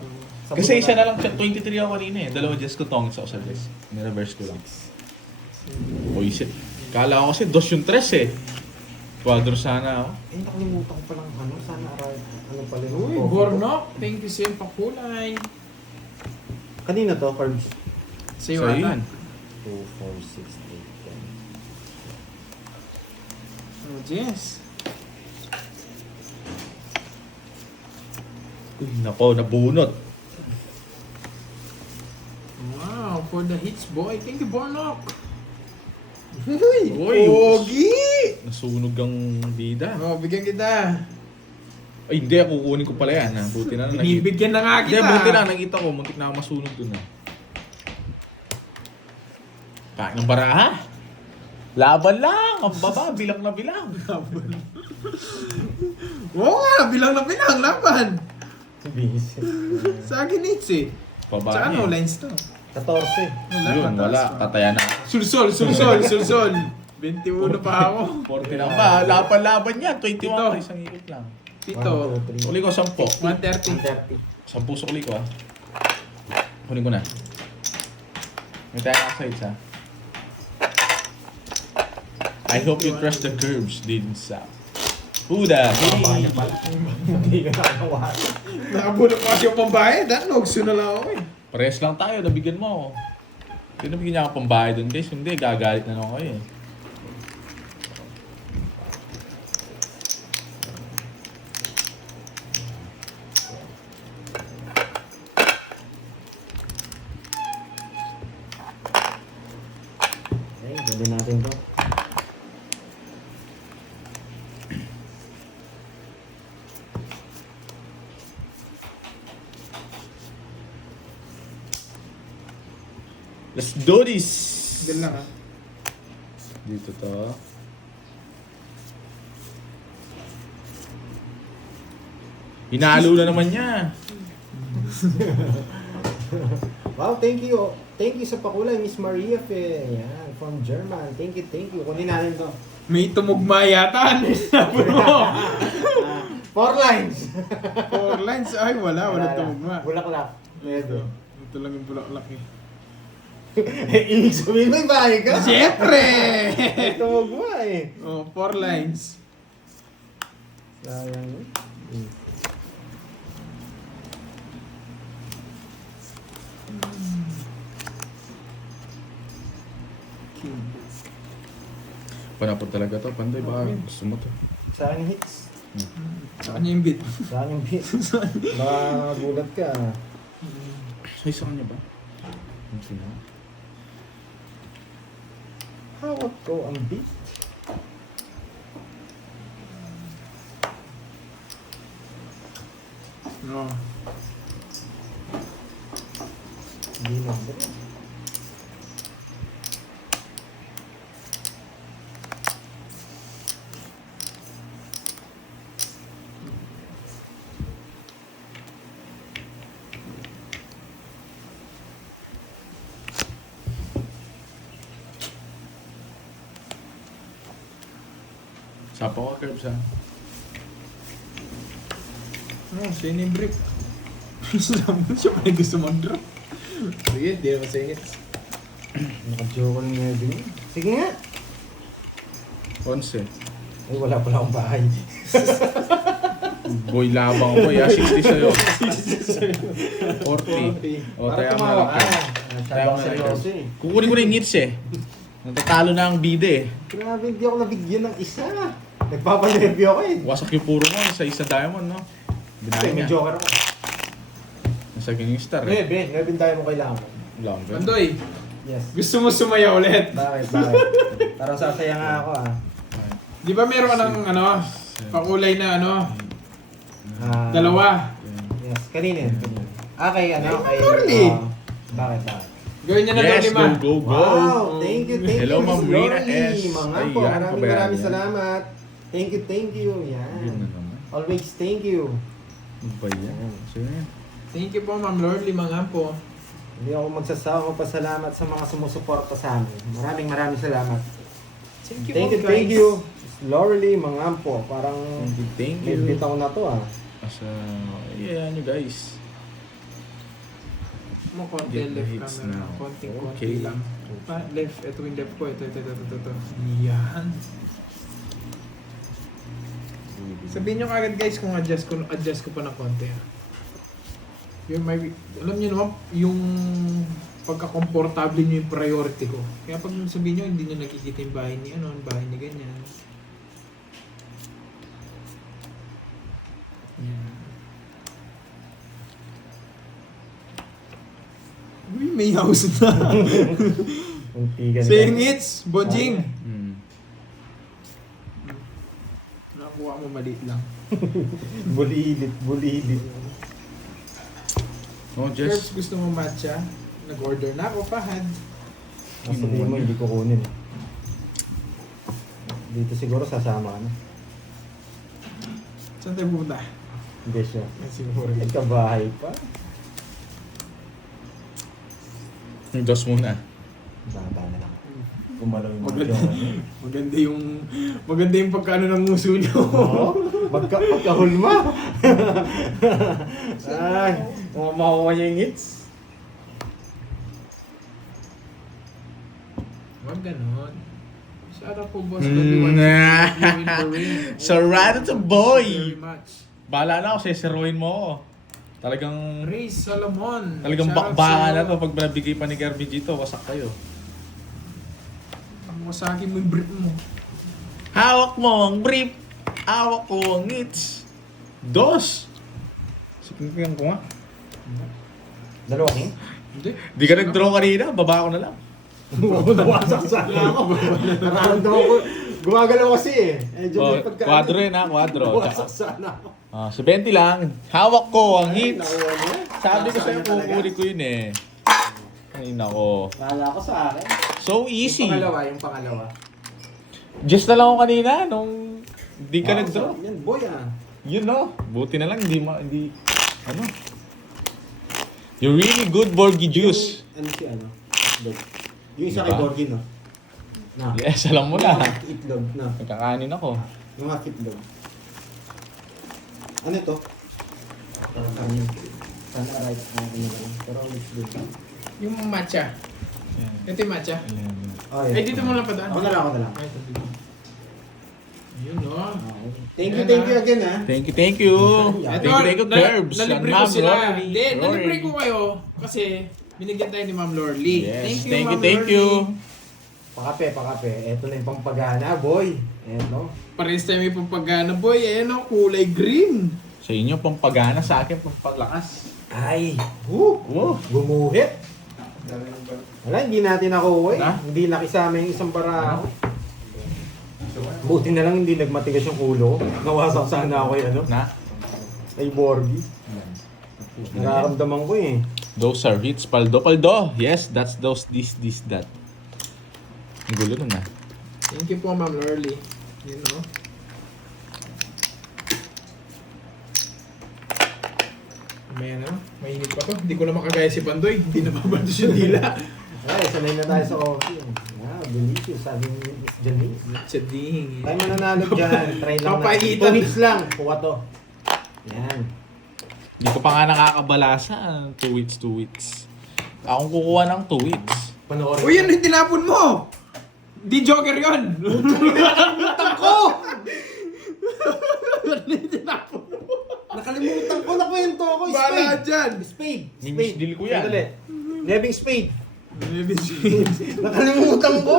Sa Kasi baba. isa na lang siya, 23 ako kanina eh. Dalawa Jess ko, tongits ako sa Jess. Nireverse ko lang. Boyset. Kala ko kasi dos yung tres eh. Quadro sana ako. Eh, nakalimutan ko palang ano. Sana ano pala yun. Uy, Bornok. Thank you sa iyong pakulay. Kanina to, cards. Sa'yo So, ata. yun. 2, 4, 6, 8, 10. Oh, Jess. Uy, nako, nabunot. Wow, for the hits boy. Thank you, Bornok. Uy! Uy, Pogi! Nasunog ang bida. Oh, bigyan kita. Ay, hindi. Kukunin ko pala yan. Ha? Buti na lang. Binibigyan na nga Hindi, kita. buti na. Nakita ko. Muntik na ako masunog dun. Ha? Kain ng baraha. Laban lang. Ang baba. Bilang na bilang. Oo nga, bilang na bilang. Laban. Bisit. Sa akin hits eh. Baba Sa ano, niya. lines to? 14. Yun, wala. Tataya na. Sulsol. 21 pa ako. 40 lang ba? Laban-laban yan. 21 Ito. pa. Isang ikot lang. Tito. Uli ko 10. 130. 30. 10 sukli ko ah. Kunin ko na. May tayo sides ha. I hope you trust the curves, didn't stop. Huda! Hey! Hindi ka nakawa. Nakabulok pa siya pambayad. Nogso na lang ako eh. Pares lang tayo, nabigyan mo ako. Hindi nabigyan niya ako pambayad doon guys. Hindi, gagalit na naman kayo eh. Okay, gawin natin to. Let's do this! Diyan lang ah. Dito to. Hinalo na naman niya. Wow, thank you. Thank you sa pakulay, Miss Maria Fe. Yan, from German. Thank you. Kunin natin to. May tumugma yata. Bro. 4 lines. 4 lines. Ay, wala tumugma. Bulaklak. Ito. Ito lang yung bulaklak eh. Ibig sabihin may bahay ka? Siyempre! Ito magwa eh. Oh, 4 lines. Sayang yun. Panapot talaga to. Panday, baka gusto mo to. Sa akin hits. Sa kanya yung beat. Sa akin yung beat. Baka gulat ka. Ay, sa kanya ba? Ang sino? Hawak ko ang beat. No. Hindi na ba? Sapa ko, Curbs, ha? No, singing break. Siya pa yung gusto mag-drop. Sige, di naman singit. Naka-joke lang nga din. Sige nga. 11. Ay, wala pala akong bahay. Boy, labang ko. Ya, 60 sa'yo. 40. O, Para tayo mo na tumawa lang. ka. Tayo Masyadong mo na lang. seryoso eh. Kukunin ko na yung hits eh. Natatalo na ang bida eh. Grabe, hindi ako nabigyan ng isa. Nagpapanervyo ako eh. Wasak yung puro mo sa isa diamond, no? Kasi Binahin may niya. joker ako. Nasa King Star eh. 9 tayo mo kailangan. Lang ba? Pandoy, Yes. gusto mo sumaya ulit? Bakit? Parang sasaya nga ako ah. Di ba meron ka ng pakulay na Ah, dalawa? Yes. Kanina yun. Kay Kay Lorly. Bakit? Gawin niya na daw Yes, lima. go. Wow! Thank you. Hello, Miss Ma'am Rina Lorly. S. Mga Ayan, po, maraming pabayaan yan. salamat. Thank you. Yun na Yan. naman. Always thank you. Ano ba yan? Sino yan? Thank you po, Ma'am Lord. 5 po. Hindi ako magsasawa magpasalamat sa mga sumusuporta sa amin. Maraming salamat. Thank you, Thank you. Lorly, mga po. Parang Thank may you. bitaw na to ah. Asa, yeah, nyo guys. Mo konti Get the left hits camera. now. Konti Okay. lang. Left. Ito yung left ko. Ito. Yan. Sabihin nyo kagad guys kung adjust ko pa ng konti. Yung alam niyo naman, yung pagka-komportable niyo yung priority ko. Kaya pag sabihin niyo, hindi niyo nakikita yung bahay ni bahay ni ganyan. Yan. Uy, may house na. Kuntigan Saying it's, Bonjing. Hmm. Nakakuha mo maliit lang. Bulilit. Oh, Curbs, just... gusto mo matcha? Nag-order na ako, Fahad. Ang sabihin mo, hindi ko kunin. Dito siguro sasama ka na. Saan tayo pupunta? Hindi siya. Siguro. Nagkabahay pa. Dos muna. Baba na lang. Gumalaw yung mga Maganda. joke. Maganda yung pagkaano ng muso niyo. Oo. Pagkahulma. Ay, makuha niya yung hits. Wag ganon. Shout out po, boss. Sarado to boy! Very much. Bahala na ako, seseroin mo ako. Talagang... Ray Solomon. Talagang Shout out bakbakan na sa'yo. to. Pag nabigay pa ni Garbage ito, wasak kayo. Wasaki mo yung brief mo. Hawak mo ang brief. Hawak ko ang hits. Dos. Sipipihan ko nga. Dalawa king? Hindi. Di ka nag-draw kanina, baba ko na lang. Nawasak sana ako. Nararamdaman ko. Gumagalaw kasi eh. Medyo Oh, may pagka... quadro yun ha, quadro. Nawasak sana ako. Ah, si 20 lang. Hawak ko ang hits. Nakuha niya. Sabi ko sa'yo, Sana talaga. kukunin ko yun eh. Ay nako. Bahala ko sa akin. So easy. Yung pangalawa. Just na lang ako kanina nung di ka Wow, nag-draw. sarap yan, boy ah. You know, buti na lang hindi ano. You're really good Borgie juice. Ano si ano? Yung isa Diba? kay Borgie, no? Na. Yes, alam mo na. Yung itlog, na. Nagkakanin ako. Yung mga itlog. Ano ito? Sana right. Ano lang. Pero it's good. Yung matcha. Ito yung matcha. Oh, Ay, dito mo lang padaan. Ako na lang. Ay, ito dito. Yun, no? Thank you again, ha? Thank you. Thank Thank you, Curbs. Nalibre Yan, ko Ma'am sila. Rory. Hindi, nalibre Rory. ko kayo kasi binigyan tayo ni Ma'am Lorly. Yes, Thank you, Ma'am thank you. Pakape. Ito na yung pampagana, boy. Eto. Parehas tayo may pampagana, boy. Ayan, no? Kulay green. Sa inyo, pampagana. Sa akin, pampalakas. Ay. Gumuhit. Wala, hindi natin nakuha eh. Ha? Hindi nakisama yung isang barako. Buti na lang hindi nagmatigas yung ulo. Nawasak sana ako yung ano, Na? ay Borgie. Nararamdaman ko eh. Those are hits. Paldo. Yes, that's those, this, that. Ang gulo nun ah. Thank you po, Ma'am Lorly. Yun, no? May ano? Mainit pa to. Hindi ko na makagaya si Pandoy. Hindi na mabantos yung dila. Ay, sanay na tayo sa coffee. Wow, delicious. Sabi ni Miss Janice. Chading. Tayo mananalo dyan. Try lang natin. Papaitan. 2 weeks lang. Kuha to. Yan. Hindi ko pa nga nakakabalasa. 2 weeks. Akong kukuha ng 2 weeks. Panoorin. Uy, yan yung tinapon mo! Di Joker yun! Nakalimutan ko! Ano yung tinapon mo? Nakalimutan ko. Nakwento ako. Bahala dyan! Spade. May miss deal ko yan. Sandali. Neving spade. Baby James. Nakalimutan ko.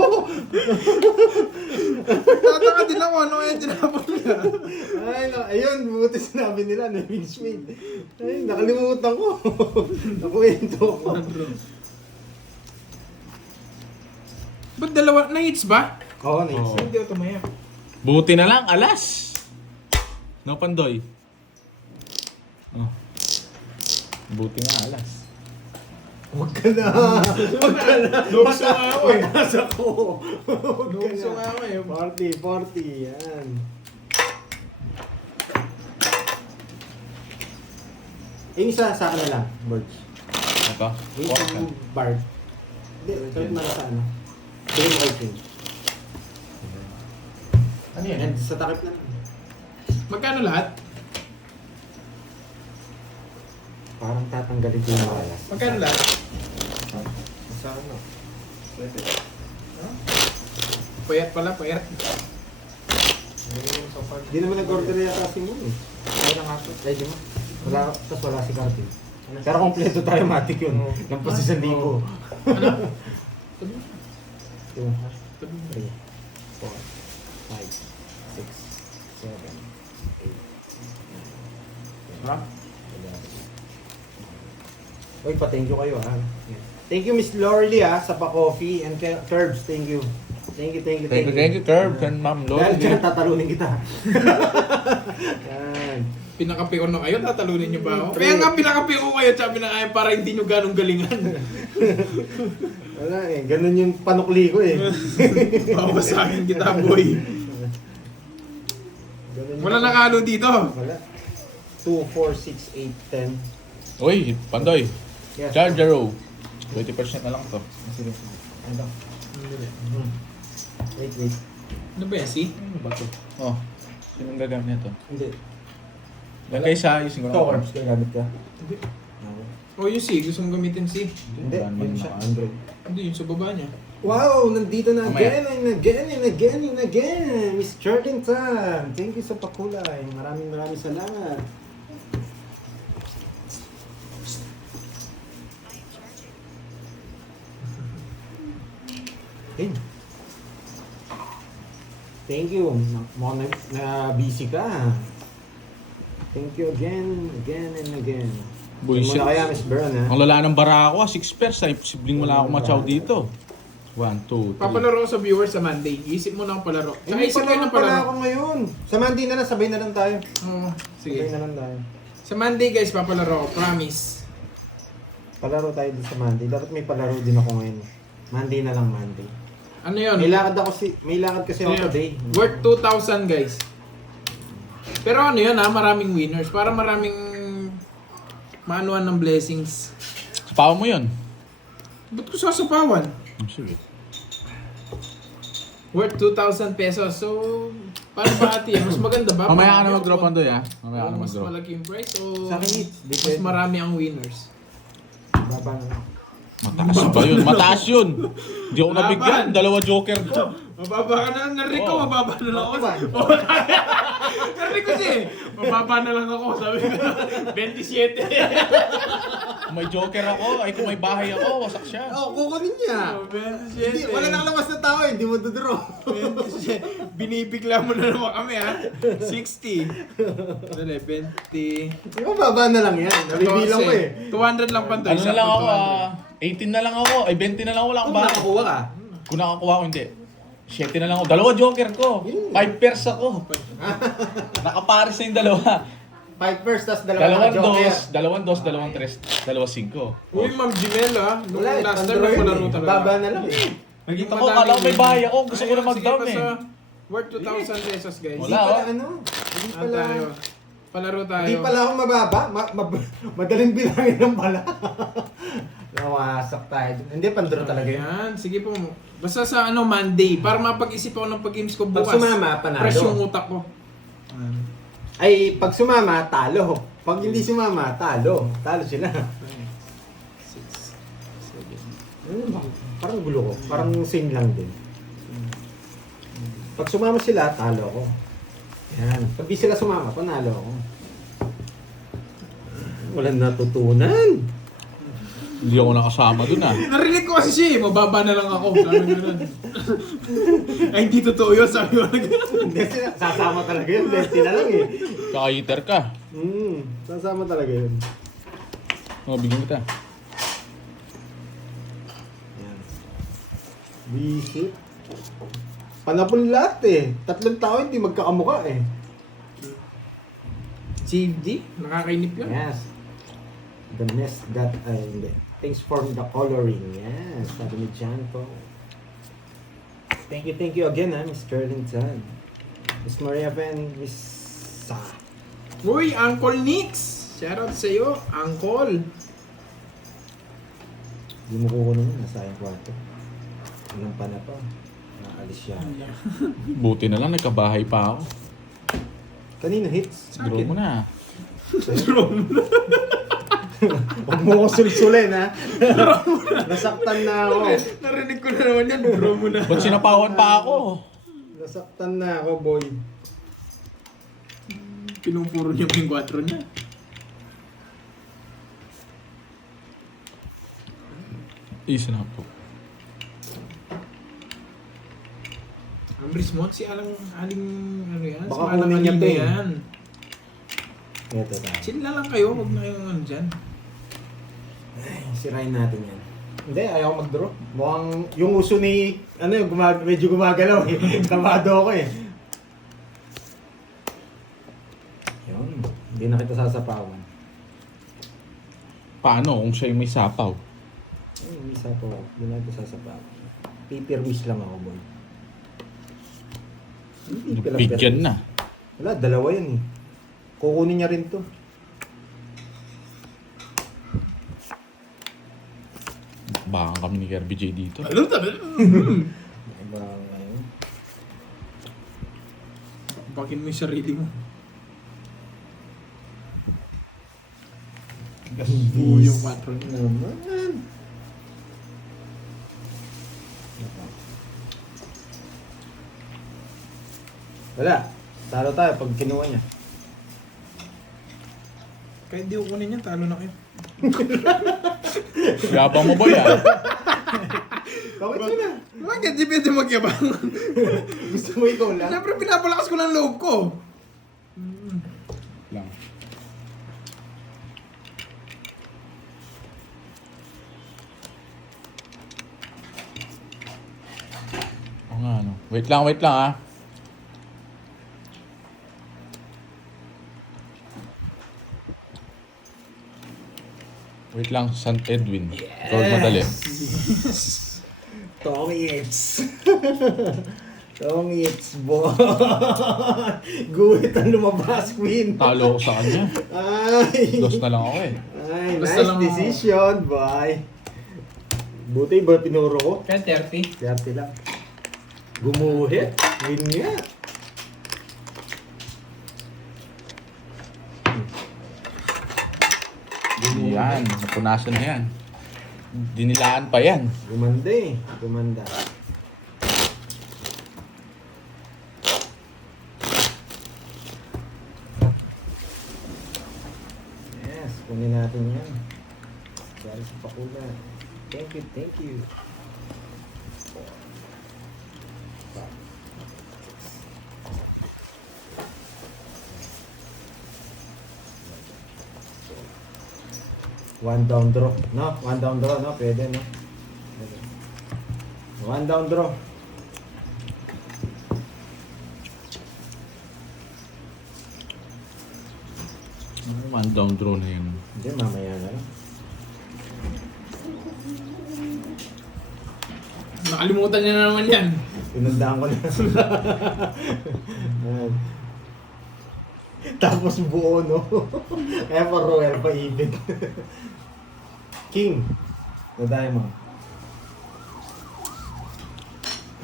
Tataka din ako ano yung tinapon niya. Ay, ayun, buti sinabi nila, Neving spade. Ay, nakalimutan ko. Nakwento ko. Ba't dalawa? Na-hits ba? Oo, nice. Oo. Hindi ako tumaya. Buti na lang, alas. No, Pandoy. Oh. Buti nga, alas. Huwag ka na. Huwag ka na. Lukso nga ako eh. Pag-asa ko. Huwag ka Lukso na. nga ako eh. 40. Yan. Yung isa sa akin na lang, Birch. Ito? Yung isang Bard. Hindi, kahit mara sa ano. Sige mo kay King. Ano Yan, sa takip na lang. Magkano lahat? Parang tatanggalin ko yung malas. Magkano lahat? Sa ano? Payat pala, payat. Hindi naman nag-order yata si Moon eh. Ay, nakasot. Ay, di mo. Wala, tapos wala si Cartin. Pero kompleto tayo matik yun. Ng pa 1,000. Ano? 2, 3, 4, 5, 6, 7, 8. Ha? Uy, pa-thank you kayo ha. Thank you Miss Lorly ha, sa pa-coffee and Curbs. Thank you. Thank you, Curb, and Ma'am Dahil Lord. dyan, tatalunin kita. Yan. Pinakape ko na kayo, tatalunin niyo ba ako? Kaya nga pinakape ko kayo, sabi na kayo para hindi niyo ganong galingan. Wala eh, ganun yung panukli ko eh. Bawasakin kita, boy. Ganun yung- Wala nakano dito. Wala. 2, 4, 6, 8, 10. Uy, Pandoy. Yes. Chargero. 20% na lang to. Sige. Ano? Wait. Ano ba yan, si? Ano ba to? Oh, sinong gagamit nito? Hindi. Lagay sa ayusin ko Ikaw, lang. Curbs, gagamit ka? Hindi. O yung si, gusto mong gamitin si. Hindi, yun siya. Android. Hindi, yung sa baba niya. Wow! Nandito na Mamaya. again. Miss Jordan Tan. Thank you sa pakulay. Maraming salamat. Hey. Thank you. Mukhang na-busy ka. Thank you again and again. Buisit. Muna kaya, Miss Bern, ha? Ang lala ng bara ako, 6 pairs. Sibling wala akong matchaw dito. 1, 2, 3. Papalaro ko sa viewers sa Monday. Isip mo na ang palaro. Saka Hindi isip kayo ng pala palaro. ako ngayon. Sa Monday na lang, sabay na lang tayo. Oo, Sabay sige. na lang tayo. Sa Monday guys, papalaro ko. Promise. Palaro tayo din sa Monday. Dapat may palaro din ako ngayon. Monday na lang, Monday. Ano yun? May lakad kasi ako Ano yun? today. Worth 2,000 guys. Pero ano yun maraming winners. Para maraming maanuan ng blessings. Sapawan mo yun. Ba't ko sasapawan? Sige. Worth 2,000 pesos. So, paano ba ati? Mas maganda ba? Mamaya ka na Marami mag-drop o- Andoy ha. Mamaya ka na o mas mag-drop. malaki yung price o Sa akin, hits. mas Depende. marami ang winners? Baba na lang. Mataas ba yun? Mataas yun. Hindi ako Laban. nabigyan. Dalawa joker ko. Mababa ka na. Narinig ko, Oo. mababa na lang ako. Bakit Narinig ko siya eh. Mababa na lang ako. Sabi ko, 27. Kung may joker ako, ay kung may bahay ako, wasak siya. Oh, kukunin niya. Oh, 27. Hindi, wala nakalabas na tao eh. Hindi mo dodro. 27. Binibigla mo na naman kami ha. 60. Dali, 20. Di ba baba na lang yan? Nabibilang ko eh. 200 lang pantoy. Ano na lang ako, 18 na lang ako. Ay, 20 na lang ako. Wala akong Kung bahay. nakakuha ka. Kung nakakuha ko, hindi. 7 na lang ako. Dalawa joker ko. 5 pairs ako. Nakaparis na yung dalawa. 5 first, tapos Dalawang joker. dos, dalawang dos, dalawang tres, dalawa 5. Uy, Ma'am Jinel ha. Nung Wala eh, last time Android nagpalaro eh. talaga. Baba na lang eh. Nakita ko, kala ko may bahay ako. Gusto ko na mag-down eh. Worth 2,000 pesos guys. Hindi Wala, pala oh. ano. Hindi Ano pala. tayo? Palaro tayo. Hindi pala ako mababa. Madaling bilangin ng pala. Nawasak tayo. Hindi, pandro talaga yun. Yan, sige po. Basta sa Monday, para mapag-isip ako ng pag-games ko Pag bukas. sumama, panalo. Fresh yung utak ko. Ay, pag sumama, talo. Pag hindi sumama, talo. Talo sila. 6, 7. Ano ba? Parang gulo ko. Parang same lang din. Pag sumama sila, talo ako. Yan. Pag di sila sumama, panalo ako. Walang natutunan. Hindi ako nakasama dun ah. Narinig ko kasi siya eh, mababa na lang ako. Sabi ko nun. Ay, hindi totoo yun. Sabi ko na gano'n. Hindi sila, sasama talaga yun. Lefty na lang eh. Kaka-eater ka. Sasama talaga yun. Bigyan kita. Yan. Visit. Panapon lahat eh. 3 tao hindi magkakamukha eh. CG, nakakainip yun. Yes. The mess that, hindi. Things from the coloring. Yes. Sabi ni Janko. Thank you again Miss Turlington. Miss Maria Van, Miss Sa. Uy, Uncle Nix! Shoutout sa'yo, Uncle. Hindi mo kukunin yun. Nasa yung kwarto. Anong pa na pa. Naalis siya. Buti na lang, nagkabahay pa ako. Kanino hits? Draw mo na. Huwag mo ko sulsulin ha. Nasaktan na ako. Narinig ko na naman yan, bro mo na. Ba't sinapawan pa ako? Nasaktan na ako boy. Pinupuro niya yung 4 niya. Isa na po. Ambris Mon, si aling ano yan? Baka si Alang kunin niya Alida to eh. yan. Ito tayo. Chill na lang kayo, huwag na kayong ano dyan. Sirain natin yan. Hindi, ayaw mag-draw. Mukhang yung uso ni, yung medyo gumagalaw eh. Tamado ako eh. Yun. Hindi na kita sasapawan. Paano kung siya yung may sapaw? Ay, isa po. Hindi na kita sasapawan. Paper wish lang ako boy. Hindi ka lang Bigyan paper na. wish. Wala, dalawa yan eh. Kukunin niya rin to. Baka kami ni Kirby J dito. Ano tabi? Diba, ngayon? Bakin mo yung sarili mo. Oo, yung 4 niya. Naman. Wala. Talo tayo pag kinuha niya. Kahit di ko kunin yan, talo na kayo. Yabang mo boy ah. Bakit yun na? Bakit di pwede magyabang? Gusto mo ikaw lang? Siyempre, pinapalakas ko ng loob ko. Lang. Oo nga ano. Wait lang ah. Wait lang, San Edwin. Ikaw madali. Tommy Hits. Tongits, boy. Guhit ang lumabas, Queen. Talo ako sa kanya. Ay. Dos na lang ako eh. Ay, Basta nice lang decision, boy. Buti ba pinuro ko? Kaya 30. 30 lang. Gumuhit. Win nga. Yan, napunasan na yan. Dinilaan pa yan. Gumanda eh. Gumanda. Yes, kunin natin yan. Dahil sa pakula. Thank you, thank you. One down draw. No? One down draw, no? Pwede, no? Pwede. One down draw. One down draw na yan. Hindi, mamaya na lang. Nakalimutan niya na naman yan. Pinundaan ko na. Ayan. Tapos buo, no? Kaya pa royal pa even. King. Naday mo.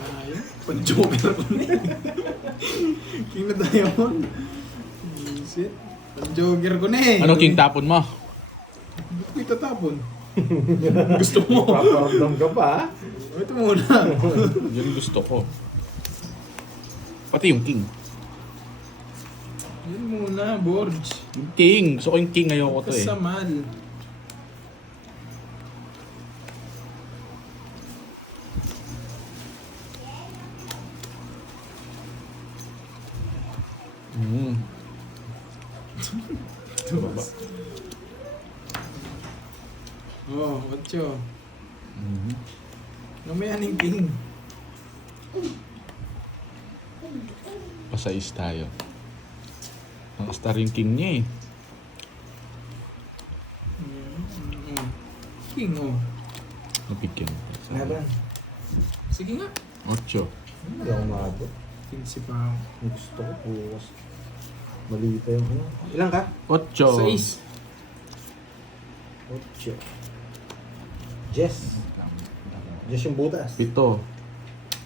Ayun. Pag-joker ko na eh. King na diamond. Shit. Pag-joker ko na eh. Ano king tapon mo? Ba't ko itatapon? Gusto mo? Paparamdam ka pa, ha? Ito muna. Yan gusto ko. Pati yung king. Yan muna, Borge. Yung king. Gusto ko yung king ayoko to eh. Kasamal. Mm. Baba. Oh, 8. Mhm. Mamaya ng king. Pasais tayo. Nakastar yung king niya eh. King, oh. Napigyan. Laban. Sige nga. 8. Hindi ako maabot. King si Pao. Ang gusto ko, bukas. Mali pa yung ano. Ilan ka? 8. 6. 8. Jess. Jess yung butas. 7.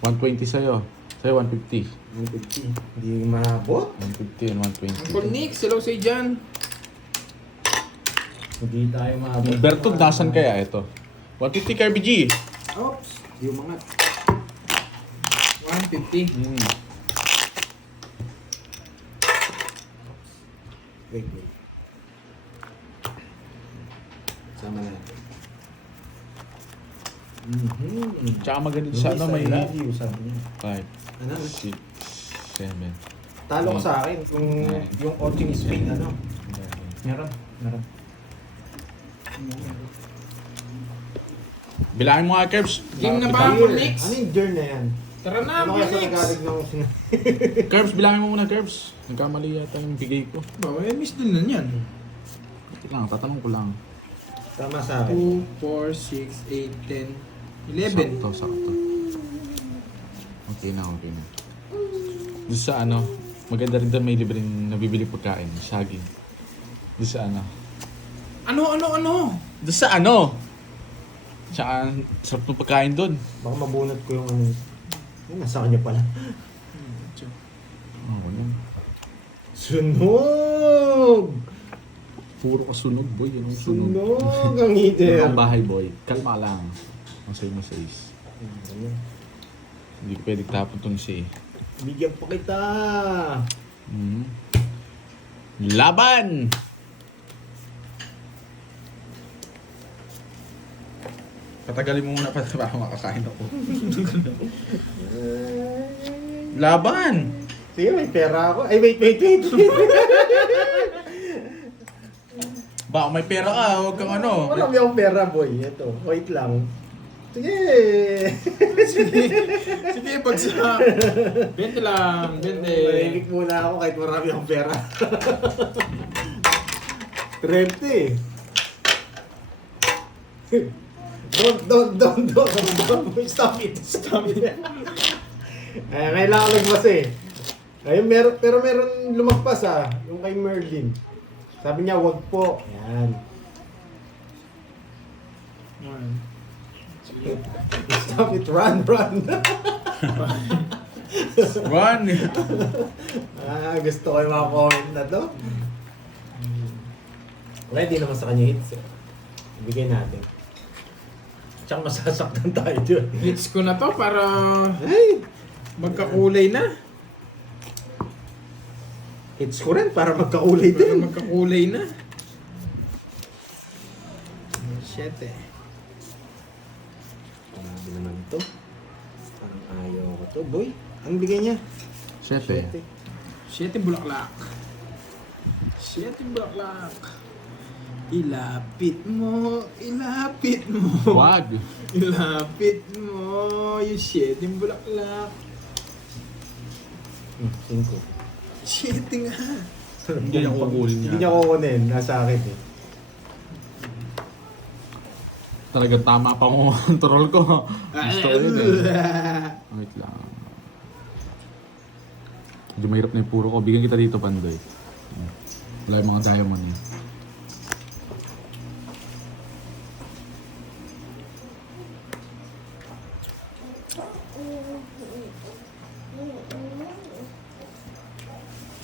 120 sa'yo. Sa'yo 150. 150. Hindi maabot. 150 and Uncle 120. Nick, hello sa'yo dyan. Hindi tayo maabot. Bertog, nasan kaya ito? 150 ka RBG. Oops. Yung mga. 150. Mm. Wait. Sama natin. Tsaka maganda sa ano may I love you, sabi niya. 5, Ano? 6, 7. Talo ko sa akin. Yung coaching swing, ano? Meron. Bilangin mo nga, Kerbs. Game na ba? Bilangin- Uncle Nix? Ano yung journey na yan? Tara na, Ano kaya Uncle sa Nix. nagalig ng Kerbs, bilangin mo muna, Kerbs. Nagkamali yata yung bigay ko. Ba, may miss din na yan. Wait lang, tatanong ko lang. Tama sa akin. 2, 4, 6, 8, 10, 11. Sakto. Okay na. Doon sa ano, maganda rin doon may libreng nabibili pagkain. Saging. Doon sa ano. Ano? Doon sa ano? Tsaka, sarap ng pagkain doon. Baka mabunot ko yung ano. Yung nasa kanya pala. Oh, wala. Sunog! Puro kasunog, boy. Yan ang sunog. Sunog ang heater. Ang bahay, boy. Kalma lang. Ang sa'yo mo sa is. Hindi ko pwede tapon itong si. Bigyan pa kita. Mhm. Laban! Patagalin mo muna para makakain ako. Laban! Sige, may pera ako. Ay, wait. Baka may pera ka, huwag kang ano. Marami akong pera, boy. Ito, wait lang. Sige. Sige, bagsak. 20 lang, 20. Mahilig muna ako kahit marami akong pera. 30. Don't. Stop it. Kailangan nagmas eh. Ayun, pero meron lumagpas yung kay Merlin. Sabi niya, wag po. Yan. Stop it, run. Run! Gusto ko yung mga comment na to. Wala, hindi naman sa kanya hits eh. Ibigay natin. Tsaka masasaktan tayo dyan. Hits ko na to para Ay! magkakulay na. Hits ko rin para magkakulay Para din. magkakulay na. Shit eh. Grabe naman to. Parang ayaw ko to. Boy, ang bigay niya? 7. 7 bulaklak. 7 bulaklak. Ilapit mo. Wag! Ilapit mo yung 7 bulaklak. 5. 7 nga. Hindi niya kukunin niya. Hindi niya kukunin. Nasa akin eh. Talagang tama pa ang control ko. Gusto ko yun eh. Wait lang. Medyo mahirap na yung puro ko. Bigyan kita dito, Pandoy. Wala yung mga diamond eh.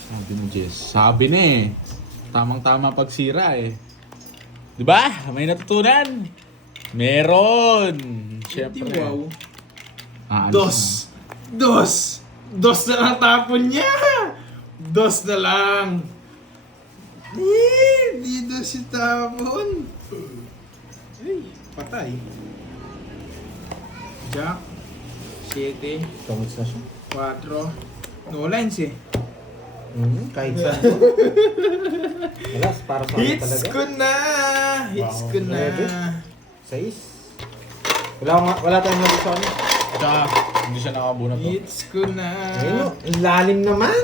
Sabi na Jess. Sabi na eh. Tamang-tama pagsira eh. Diba? May natutunan. Meron. Siyempre. Wow. Ah, Dos na lang tapon niya. Dos na lang. Di dos si tapon. Ay, patay. Jack. 7. Tungits na siya. 4. No lines eh. Kahit saan. Alas, para sa akin Hits talaga. ko na! Hits ko na! 6. Wala tayong nagustuhan. Tsaka, hindi siya nakabuna to. Hits ko na! Ayun o, ang lalim naman.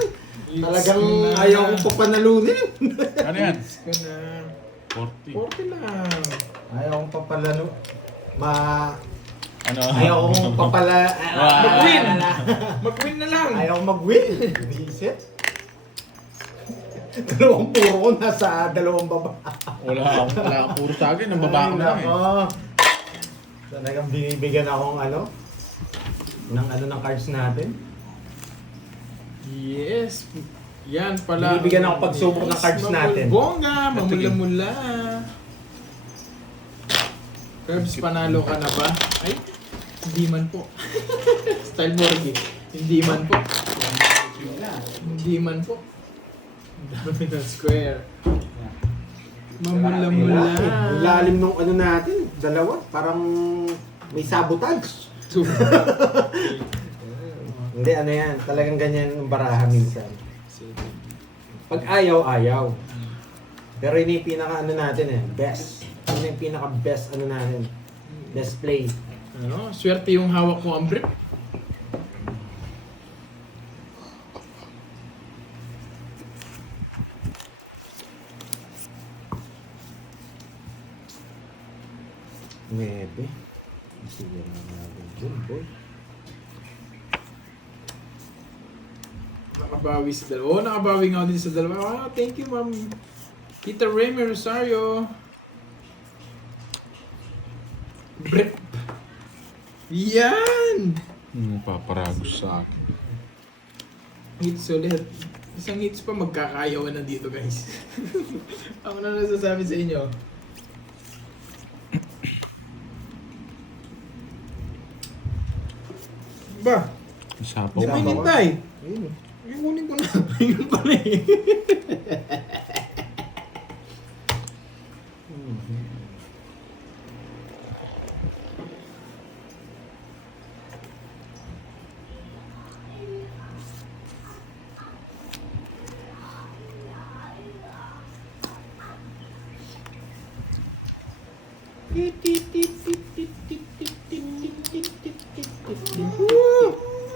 Hits Talagang ko na. ayaw kong papanalunin. Ano yan? Hits ko na! 40. 40 lang! Ayaw kong papalalo. Ano? Ayaw kong Mag-win! Mag-win na lang! Ayaw kong mag-win. Visit. Dalawang puro ko nasa dalawang baba. Wala akong puro sa akin. Ang baba ko lang eh. Talagang binibigyan akong ng cards natin. Yes! Yan pala. Binibigyan ako pagsubok ng cards natin. Bongga! Mamula-mula! Curbs, panalo ka na ba? Ay, hindi man po. Style Borgie. Hindi man po. Hindi man po. Dami ng square. Mamula-mula. Ang lalim nung natin, dalawa. Parang may sabotage. Hindi, yan. Talagang ganyan yung baraha minsan. Pag ayaw, ayaw. Pero yun yung pinaka natin best. Yun yung pinaka best natin. Best play. Ano? Swerte yung hawak ko ang brick. Maybe. Sige na natin dun, boy. Nakabawi sa dalawa. Oh, nakabawi nga din sa dalawa. Oh, thank you, ma'am. Tita Remy Rosario. Brep. Yan! Paparagos sa akin. Hits ulit. Isang hits pa magkakayawan na dito, guys. Ako na nasasabi sa inyo. Ba? Isapaw. Hindi mo hinintay. Ayun. Yung kunin ko na. Ayun pala eh.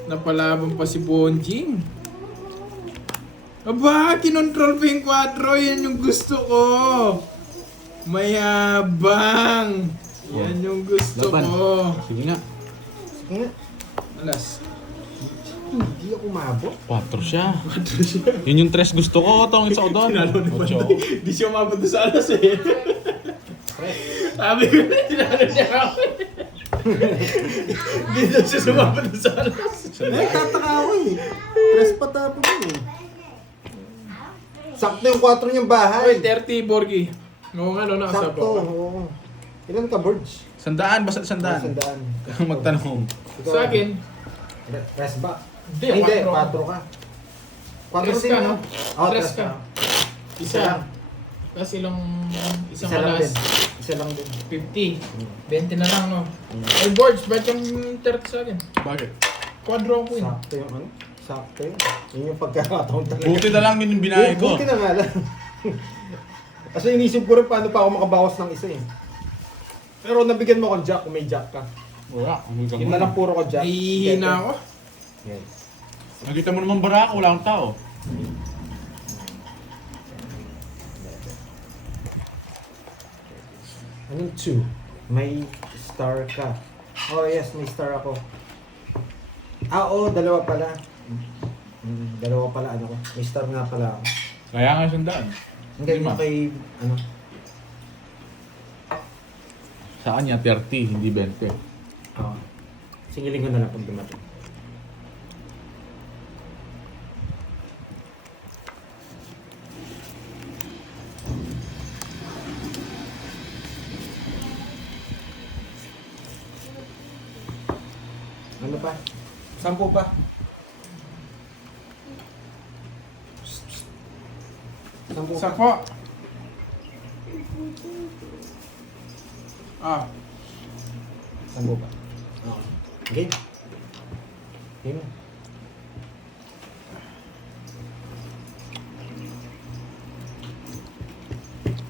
Napalaban pa si Bonjing. Aba, kinontrol pa yung 4. Yan yung gusto ko. Mayabang. Yan yung gusto Laban. ko. Sige nga. Alas. Hindi ako umabot. 4 siya. Yun yung 3 gusto ko, tong isa ko doon. Tinalo ni 8. Banday. Di siya umabot doon sa alas eh. Sabi ko na, tinalo niya ako. Di daw siya sumabot doon sa alas. Eh, tataka ako eh. Tres pa tapos eh. Sakto yung 4 niyang bahay. Ay, 30, Borgi. Oo nga, no, nakasabak Sakto, ka. oo. Ilan ka, Birds? 100, basta 100. 100. Magtanong. Sa akin, Press ba? Hindi, Ay, hindi, 4 4 ka. 4 Tres din ka, no? no? Oo, Tres 3 ka. ka. isa. Tapos isang Isa lang alas. din. Isa lang din. 50. 20 na lang, no? Ay, Borge, ba't yung 30 sa akin? Bakit? Quadro ko yun. Sakto yung ano? Sakto yun. Yun yung pagkakataon talaga. Buti na lang yun yung binahe ko. Buti na nga lang. Kasi inisip ko rin paano pa ako makabawas ng isa eh. Pero nabigyan mo akong jack kung may jack ka. Wala. Yun na lang puro ko jack. Nahihina ako. Yes. Nakita mo naman barako, wala akong tao. Anong 2? May star ka. Oh yes, may star ako. Ah, oo, dalawa pala. Dalawa pala ano ko. May star nga pala ako. Kaya nga 100. Hindi mo Lima. kay, ano, Sa kanya, 30, hindi 20. singilin ko na lang pag dumating. Ano pa? 10 pa. Sampu Isa pa. po. Ah, 10 pa. Okay. Game.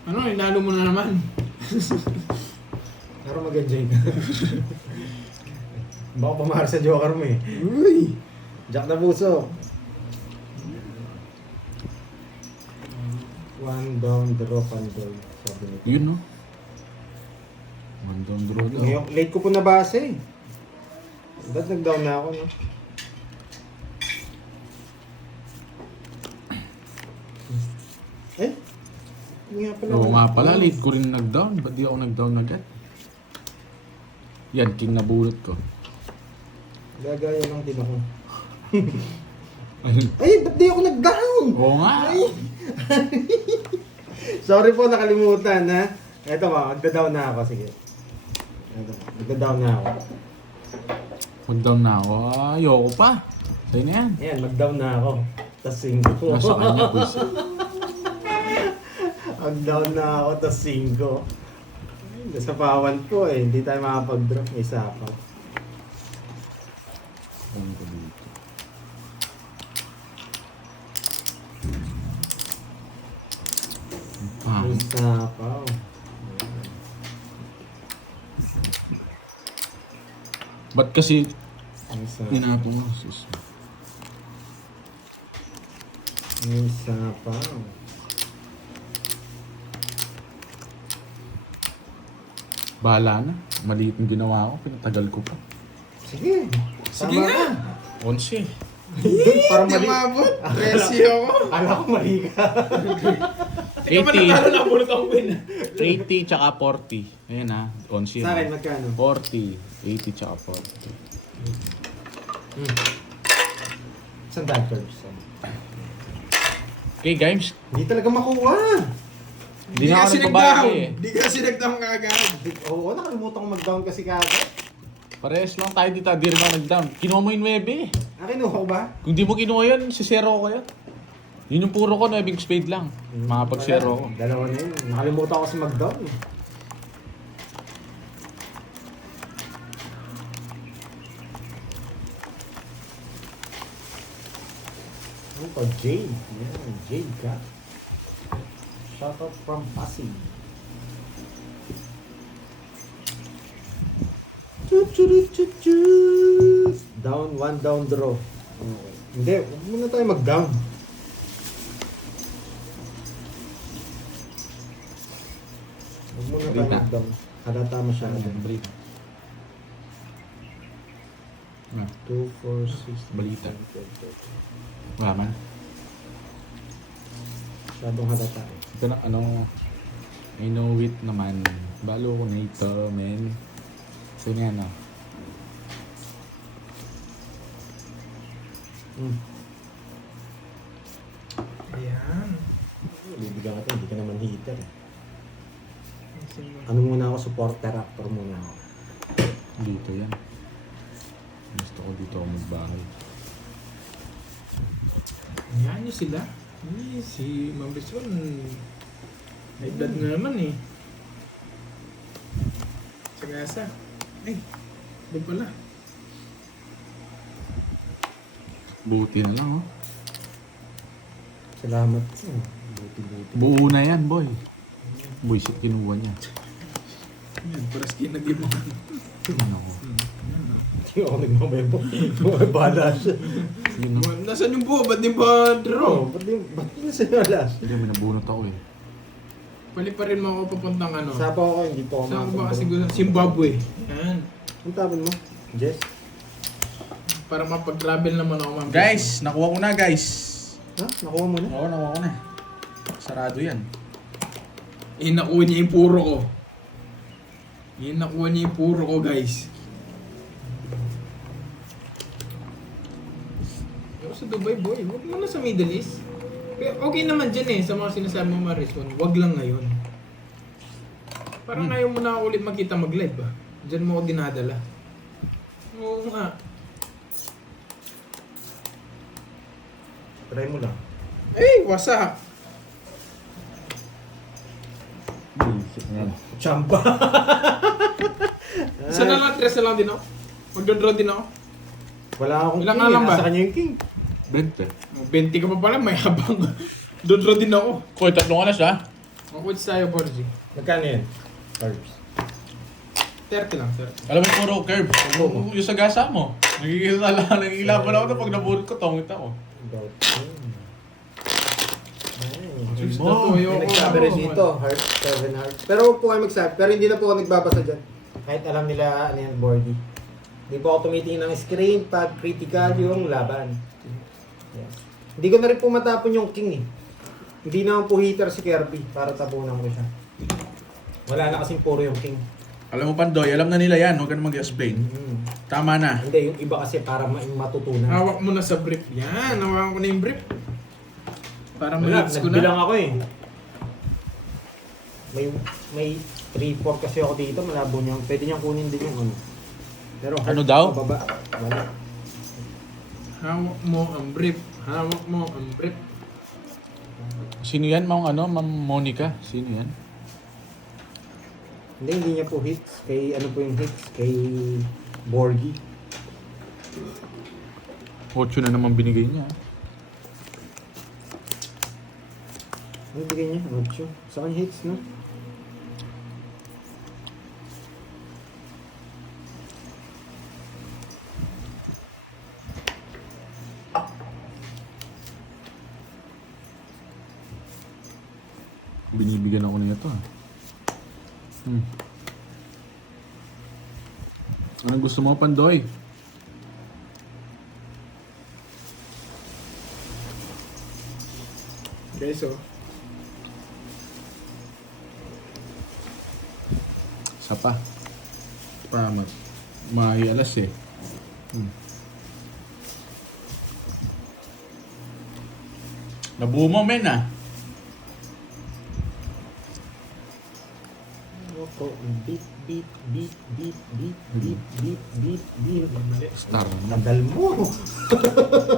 ano, inalo mo na naman. Pero mag-enjoy ka. Baka pamahar sa joker mo eh. Uy! Jack na puso. One down, draw, pandol. Sabi nito. Yun, no? One down draw daw. Ngayon, late ko po nabasa eh. Ba't nag-down na ako, no? Eh? Hindi nga pala. Oo nga pala, late ko rin nag-down. Ba't di ako nag-down agad? Yan, king nabulot ko. Gagaya lang din ako. Ay, ba't di ako nag-down? Oo nga. Sorry po, nakalimutan ha. Eto ba, magda-down na ako. Sige. Eto, magda-down na ako. Mag-down na ako. Ayoko pa. Sa'yo na yan. Ayan, mag-down na ako. Tapos 5. Nasa kanya, boys. Mag-down na ako, tapos 5. Nasa pawan po eh. Hindi tayo makapag-drop. May sapaw. Ano ko dito? May Pangit. sapaw. Ba't kasi May sapaw. tinapon mo? Sus. May sapaw. Bahala na. Maliit yung ginawa ko. Pinatagal ko pa. Sige. Sige Tama nga. ka. 11. Doon, parang mali. Umabot. 13 ako. Akala ko mali ka. Hindi ka pa natalo na bulot ang win. 80 tsaka 40. Ayan ha. 11. Sa akin, magkano? 40. 80 tsaka 40. Sandal curves. Okay guys. Hindi talaga makuha. Hindi na ako nagbabago eh. Hindi kasi nag-down kagad. Oo, nakalimutan ko mag-down kasi kagad. Parehas lang tayo dito. Di rin ako nag-down. Kinuha mo yung 9 eh. Kinuha ko ba? Kung di mo kinuha yun, si zero ko yun. Yun yung puro ko, 9 spade lang. Makapag-zero ko. Dalawa na yun. Nakalimutan ko kasi mag-down. Ano pa? Jade. Yan, Jade ka. Shout out from Pasig. Down, 1 down draw. Okay. Hindi, huwag muna tayo mag-down. Huwag muna tayo Rita. mag-down. Halata masyado. Ah, 2, 4, 6, balita. Wala man. Masyadong halata eh. Ito na, ano, I know it naman. Balo ko na ito, men. So, yan, no. Ayan. Bibigyan ka hindi ka naman hitter eh. Ano muna ako, supporter actor muna ako. Dito yan. Gusto ko dito ako magbahay. Ayan nyo sila. Ay, si Ma'am Rizwan. May blood na naman eh. Sagasa. Ay, doon pala. Buti na lang, oh. Salamat. Buti-buti. Buo na yan, boy. Boy, shit, kinuha niya. Ayan, paras kinag-ibang. Ano ko? Hindi ako nagmamebo. Bahala siya. Yun, no? Nasaan yung buo? Ba't di ba draw? Ba't di sa inyo alas? Hindi, may nabunot ako, eh. Pali pa rin mo ako papuntang ano. Sapa ako, hindi po ako Saan ko ba kasi makatulog. gusto? Zimbabwe. Ayan. Ang tapon mo? Jess? Para mapag-travel naman ako, Ma'am. Guys, nakuha ko na, guys. Ha? Nakuha mo na? Oo, nakuha ko na. Sarado yan. Eh, nakuha niya yung puro ko. Nakuha niya yung puro ko, guys. Pero sa Dubai, boy, huwag mo na sa Middle East. Pero okay naman dyan eh, sa mga sinasabi mo, Mariswan. Huwag lang ngayon. Parang ayaw mo na ulit makita mag-live ba? Diyan mo ako dinadala. Oo nga. Try mo lang. Eh, wasa. Bullshit na yan. Chamba! Isa na lang, tres na lang din ako. Magdodraw din ako. Wala akong Ilang king. nga lang ba? Nasa kanya yung king. 20. 20 ka pa pala, may habang. Dodraw din ako. Koy, tatlong alas, ha? Makuits tayo, Borgi. Magkano yan? Carbs. 30 lang, 30. Alam mo yung puro curve. Yung sa gasa mo. Nagigilaban ako na pag nabunot ko, tongit ako. About Just mo. na to, May yung nagsabi rin dito, heart, 7 heart. Pero huwag po kayo magsabi. Pero hindi na po ako nagbabasa dyan. Kahit alam nila ano yan, boardy. Hindi po ako tumitingin ng screen pag critical yung laban. Yes. Hindi ko na rin po matapon yung king eh. Hindi naman po hitter si Kirby para tapunan ko siya. Wala na kasing puro yung king. Alam mo, Pandoy, alam na nila yan. Huwag ka na mag-explain. Tama na. Hindi, yung iba kasi para matutunan. Hawak mo na sa brief. Yan, hawakan ko na yung brief. Para Wala, ma-hits ko na. nagbilang ako eh. May 3-4 kasi ako dito, malabo niyang, pwede niyang kunin din yung ano. Pero Ano daw? Baba. Wala. Hawak mo ang brief. Hawak mo ang brief. Sino yan, Ma'am Monica? Sino yan? Hindi niya po hits. Kay ano po yung hits? Kay Borgie. 8 na naman binigay niya. Ano bigay niya? 8. Sa kanya hits, no? Binibigyan ako nito, ah. Anong gusto mo, Pandoy? Guys, oh. Isa pa. Para mahialas eh. Nabuo mo, men, ah. Opo. Beat, beat, beat, beat, beat, beat, beat, beat, beat. Mali. Star naman. Tagal mo.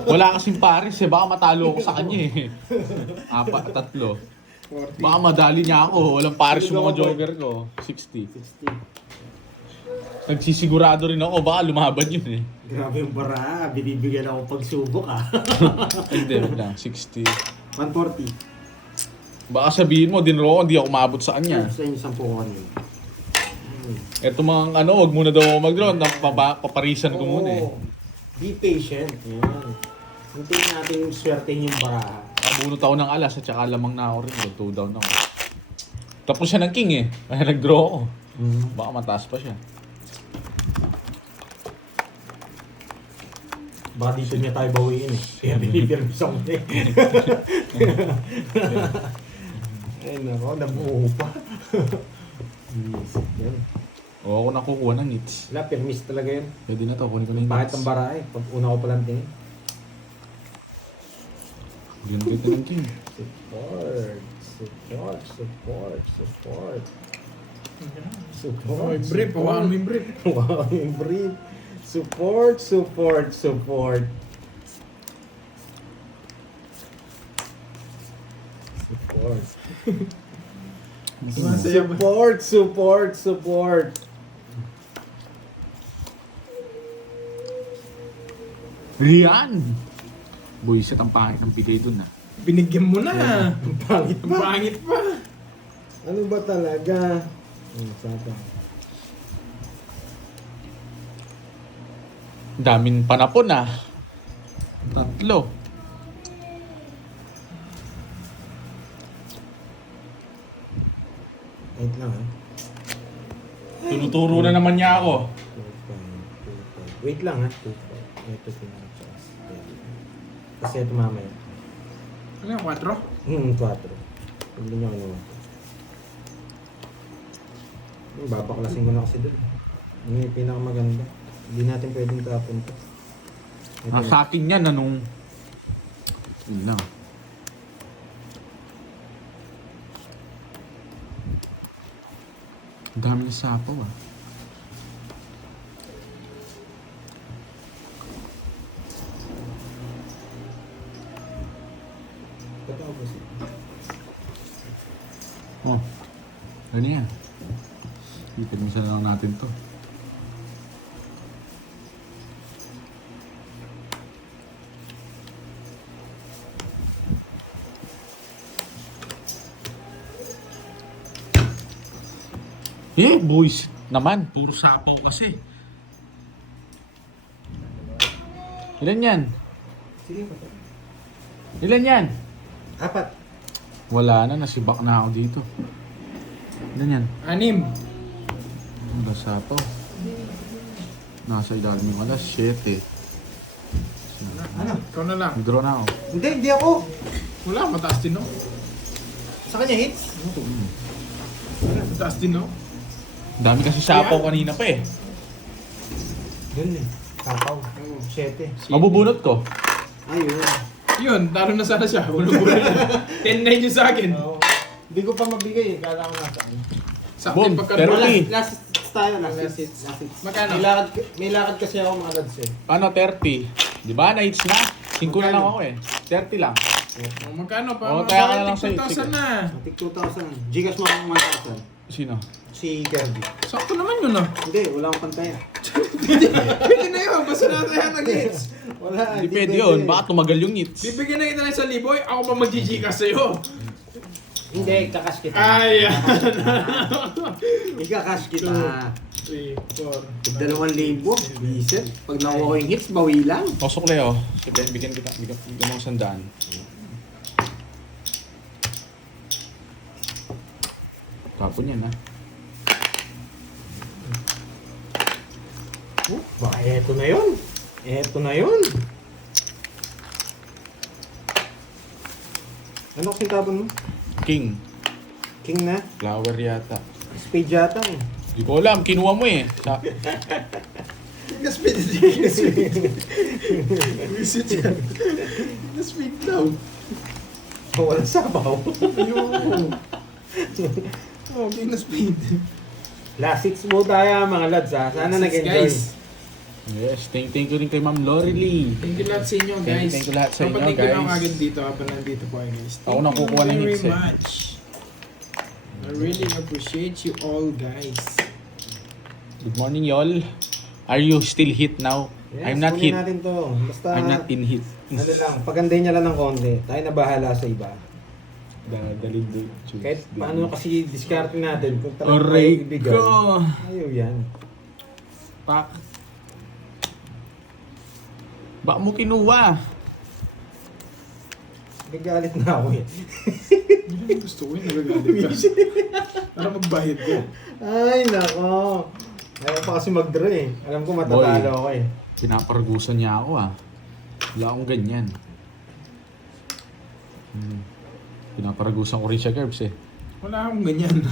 Wala kasing pares eh. Baka matalo ako sa kanya eh. 4, 3. 40. Baka madali niya ako. Walang pares yung mga joker ko. 60. 60. Nagsisigurado rin ako. Baka lumaban yun eh. Grabe yung bara. Binibigyan ako pagsubok ah. Hindi, wag lang. 60. 140. Baka sabihin mo, dinro ko, hindi ako maabot sa kanya. Sa inyo 10 ko kanina. Eto mga ano, wag muna daw ako mag-draw. Paparisan ko muna eh. Be patient. Yan. Hintayin natin yung swerte yung baraha. Abunot ako ng alas at saka lamang na ako rin. 2 down ako. Tapos siya ng king eh. Kaya nag-draw ako. Baka mataas pa siya. Baka dito niya tayo bawiin eh. Kaya pinipirmis ako eh. Ay nako, nabuo pa. Yan. Oo, ako nakukuha ng hits. Wala, permis talaga yun. Pwede na to, kunin ko na yung Bakit hits. ang bara eh? Pag una ko palang tingin. Yun dito ng king. Support. Support. Support. Support. Support. Oh, may brief. Hawakan mo yung brief. Wow, yung brief. Support. Support. Support. Support. Sumasaya ba? Support. Support. Support. Rian! Buisit ang pangit ng bigay dun ah. Binigyan mo na. Ang pangit Ang pa. pangit pa. Ano ba talaga? Saka. Daming panapon ah. Tatlo. Wait lang ha. Tinuturo na naman niya ako. 2, 5, 2, 5. Wait lang ha. 2, 5. Ito pinaka-chance. Kasi ito mamaya. Ano yung 4? 4. Hindi niya kinuha. Babaklasin ko na kasi doon. Ano yung pinakamaganda? Hindi natin pwedeng tapon to. Ito Ah, na. sa akin yan anong... Yun lang. Ang dami na sapaw ah. Totoo ba siya? Oh. Ano yan? Ipagmisa na lang natin to. Boys naman. Puro sapaw kasi. Ilan yan? Sige. Ilan yan? 4. Wala na, nasibak na ako dito. Ilan yan? 6. Wala sapaw. Nasa ilalim yung alas, 7. Ano? Ikaw na lang. Nag-draw na ako. Hindi ako. Wala, mataas din no? Sa kanya hits? Mataas din no? Dami kasi sapaw kanina pa eh. Doon eh. Kapaw. 7. Mabubunot ko. Ayun. Yun, talo na sana siya. Unang-una na. 10-9 yun sa akin. Hindi ko pa mabigay eh. Kala ko nasa ano. Sa Boom, akin pagka... pero- Last tayo. Last Last hits. Last hits. Magkano? May lakad kasi ako mga lads eh. Ano, 30? Di ba? Na-hits na. 5 na lang ako eh. 30 lang. Oh, magkano pa? Oh, kaya ka na lang sa'yo. 2,000 Sige. na. Matik 2,000. Gcash mo akong 1,000. Sino? Si Kirby. Sakto naman yun ah. Hindi, wala akong pantaya. Pwede na yun. Basta nataya ng hits. Wala. Hindi pwede yun. Baka tumagal yung hits. Bibigyan na kita ng 1,000. Ako pa mag-GG sa'yo. Hindi, kakash kita. Ay, Ikakash kita. 3, 4. 2,000. Bisit. Pag nakuha ko yung hits, bawi lang. Pasok Leo. Sige, bigyan kita. Bigyan mo 100. Tapon yan ha. Ba, eto na yun. Eto na yun. Ano kasing tapon mo? King. King na? Flower yata. Spade yata eh. Hindi ko alam. Kinuha mo eh. Sa... Gaspid. Visit yan. Gaspid daw. Wala sabaw. Ayun. Oh, king na speed. Last hits mo tayo mga lads ha. Sana Last hits, nag-enjoy. guys. Yes. Thank you rin kay Ma'am Lori Lee. Thank you lahat sa inyo, guys. Thank you lahat sa inyo, Kapatid ko lang guys. agad dito habang nandito po kayo, guys. Ako nang kukuha ng hits, eh. much. I really appreciate you all, guys. Good morning, y'all. Are you still hit now? Yes, I'm not kunin hit. natin to. Basta, I'm not in hit. ano lang, pagandahin niya lang ng konti. Tayo na bahala sa iba. Dadalhin doon. Kahit paano kasi discard natin kung talagang Aray tayo ibigay. ko. Ayaw yan. Pak. Baka mo kinuha. Nagalit na ako eh. Hindi gusto ko yun, nagagalit ka. Para magbayad ko. Ay, nako. Ayaw pa kasi mag-draw eh. Alam ko matatalo ako eh. Pinapargusan niya ako ah. Wala akong ganyan. Pinaparagusan ko rin siya, Gerbs eh. Wala akong ganyan. 5.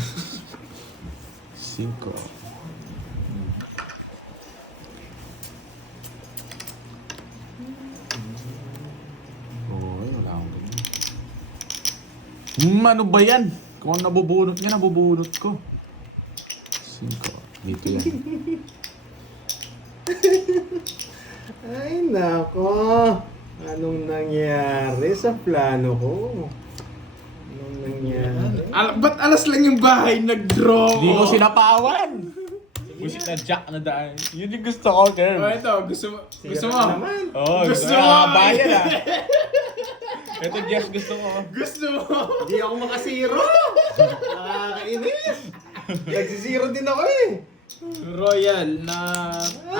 Oh, wala akong ganyan. Ano ba yan? Kung ano nabubunot niya, nabubunot ko. 5. Dito yan. Ay, nako. Anong nangyari sa plano ko? Anong nangyari? Ba't alas lang yung bahay? Nag-draw Hindi ko ko. sinapawan! Busit na jack na daan. Yun yung gusto ko, Gerb. Oh, ito. Gusto mo? Gusto mo? Sira naman. Oh, Gusto gusto mo. mo! Bayan ah! Ito, Jess, gusto ko. Gusto mo? Hindi ako makasiro. Nakakainis. Nagsisiro din ako eh. Royal na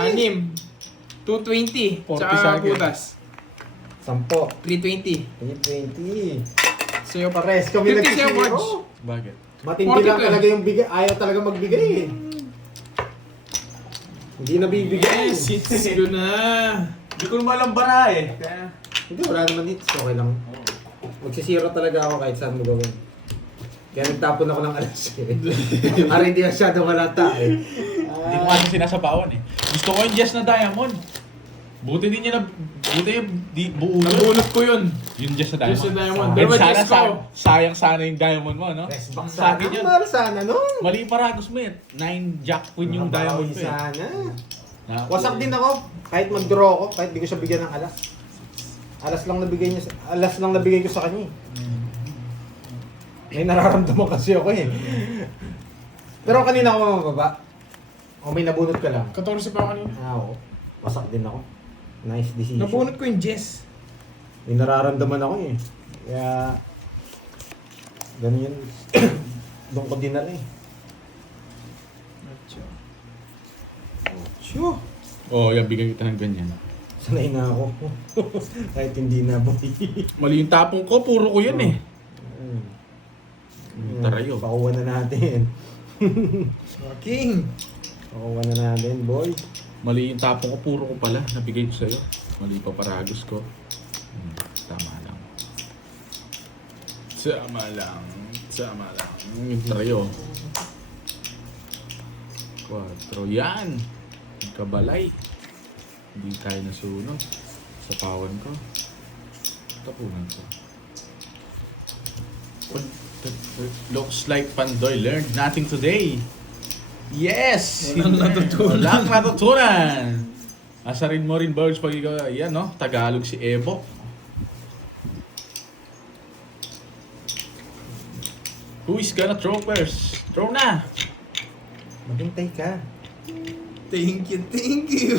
6. 220. 40 Tsaka seconds. butas. 10. 320. 320. Sa'yo pa. Pares kami 50 nagsisiro. seconds. Bakit? Matindi lang 42. talaga yung bigay. Ayaw talaga magbigay eh. Hindi nabibigay. Yes, it's ko na. Hindi ko naman alam bara eh. Hindi, wala naman dito. Okay lang. Magsisiro talaga ako kahit saan mo gawin. Kaya nagtapon ako ng alas eh. Para hindi masyado malata eh. Hindi ko kasi sinasabawan eh. Gusto ko yung Jess na diamond. Buti din niya na... Buti di buo yun. Nabunot ko yun. Yung Jess na diamond. Jess na diamond. And Dalawa sana, Jess ko. sayang sana yung diamond mo, no? Best box Sa sana. akin yun. Mahal sana nun. Mali yung paragos mo eh. 9 jack queen yung diamond ko eh. sana. Na- Wasak din ako. Kahit mag-draw ako, kahit di ko siya bigyan ng alas. Alas lang nabigay ko sa kanya eh. May nararamdaman kasi ako eh. Pero kanina ako mababa. O may nabunot ka lang. 14 pa ako kanina. Oo. Wasak din ako. Nice decision. Nabunot ko yung Jess. May nararamdaman ako eh. Kaya... Ganun yun. Doon ko dinala eh. Sure. Oh, yan, bigyan kita ng ganyan. Sanay na ako. Kahit hindi na boy. Mali yung tapong ko, puro ko yan eh. Yan, Tarayo. Pakuha na natin. King. Pakuha na natin, boy. Mali yung tapong ko, puro ko pala. Nabigay ko sa'yo. Mali pa paragos ko. Tama lang. Tama lang. Tama lang. Yung tarayo. 4. Yan. Kabalay. Hindi tayo nasunod. Sa pawan ko. Tapunan ko. Looks like Pandoy learned nothing today. Yes! Walang natutunan. Walang natutunan. Asarin mo rin, Birds, pag ikaw, yan no, Tagalog si Evo. Who is gonna throw first? Throw na! Maghintay ka. Thank you, thank you.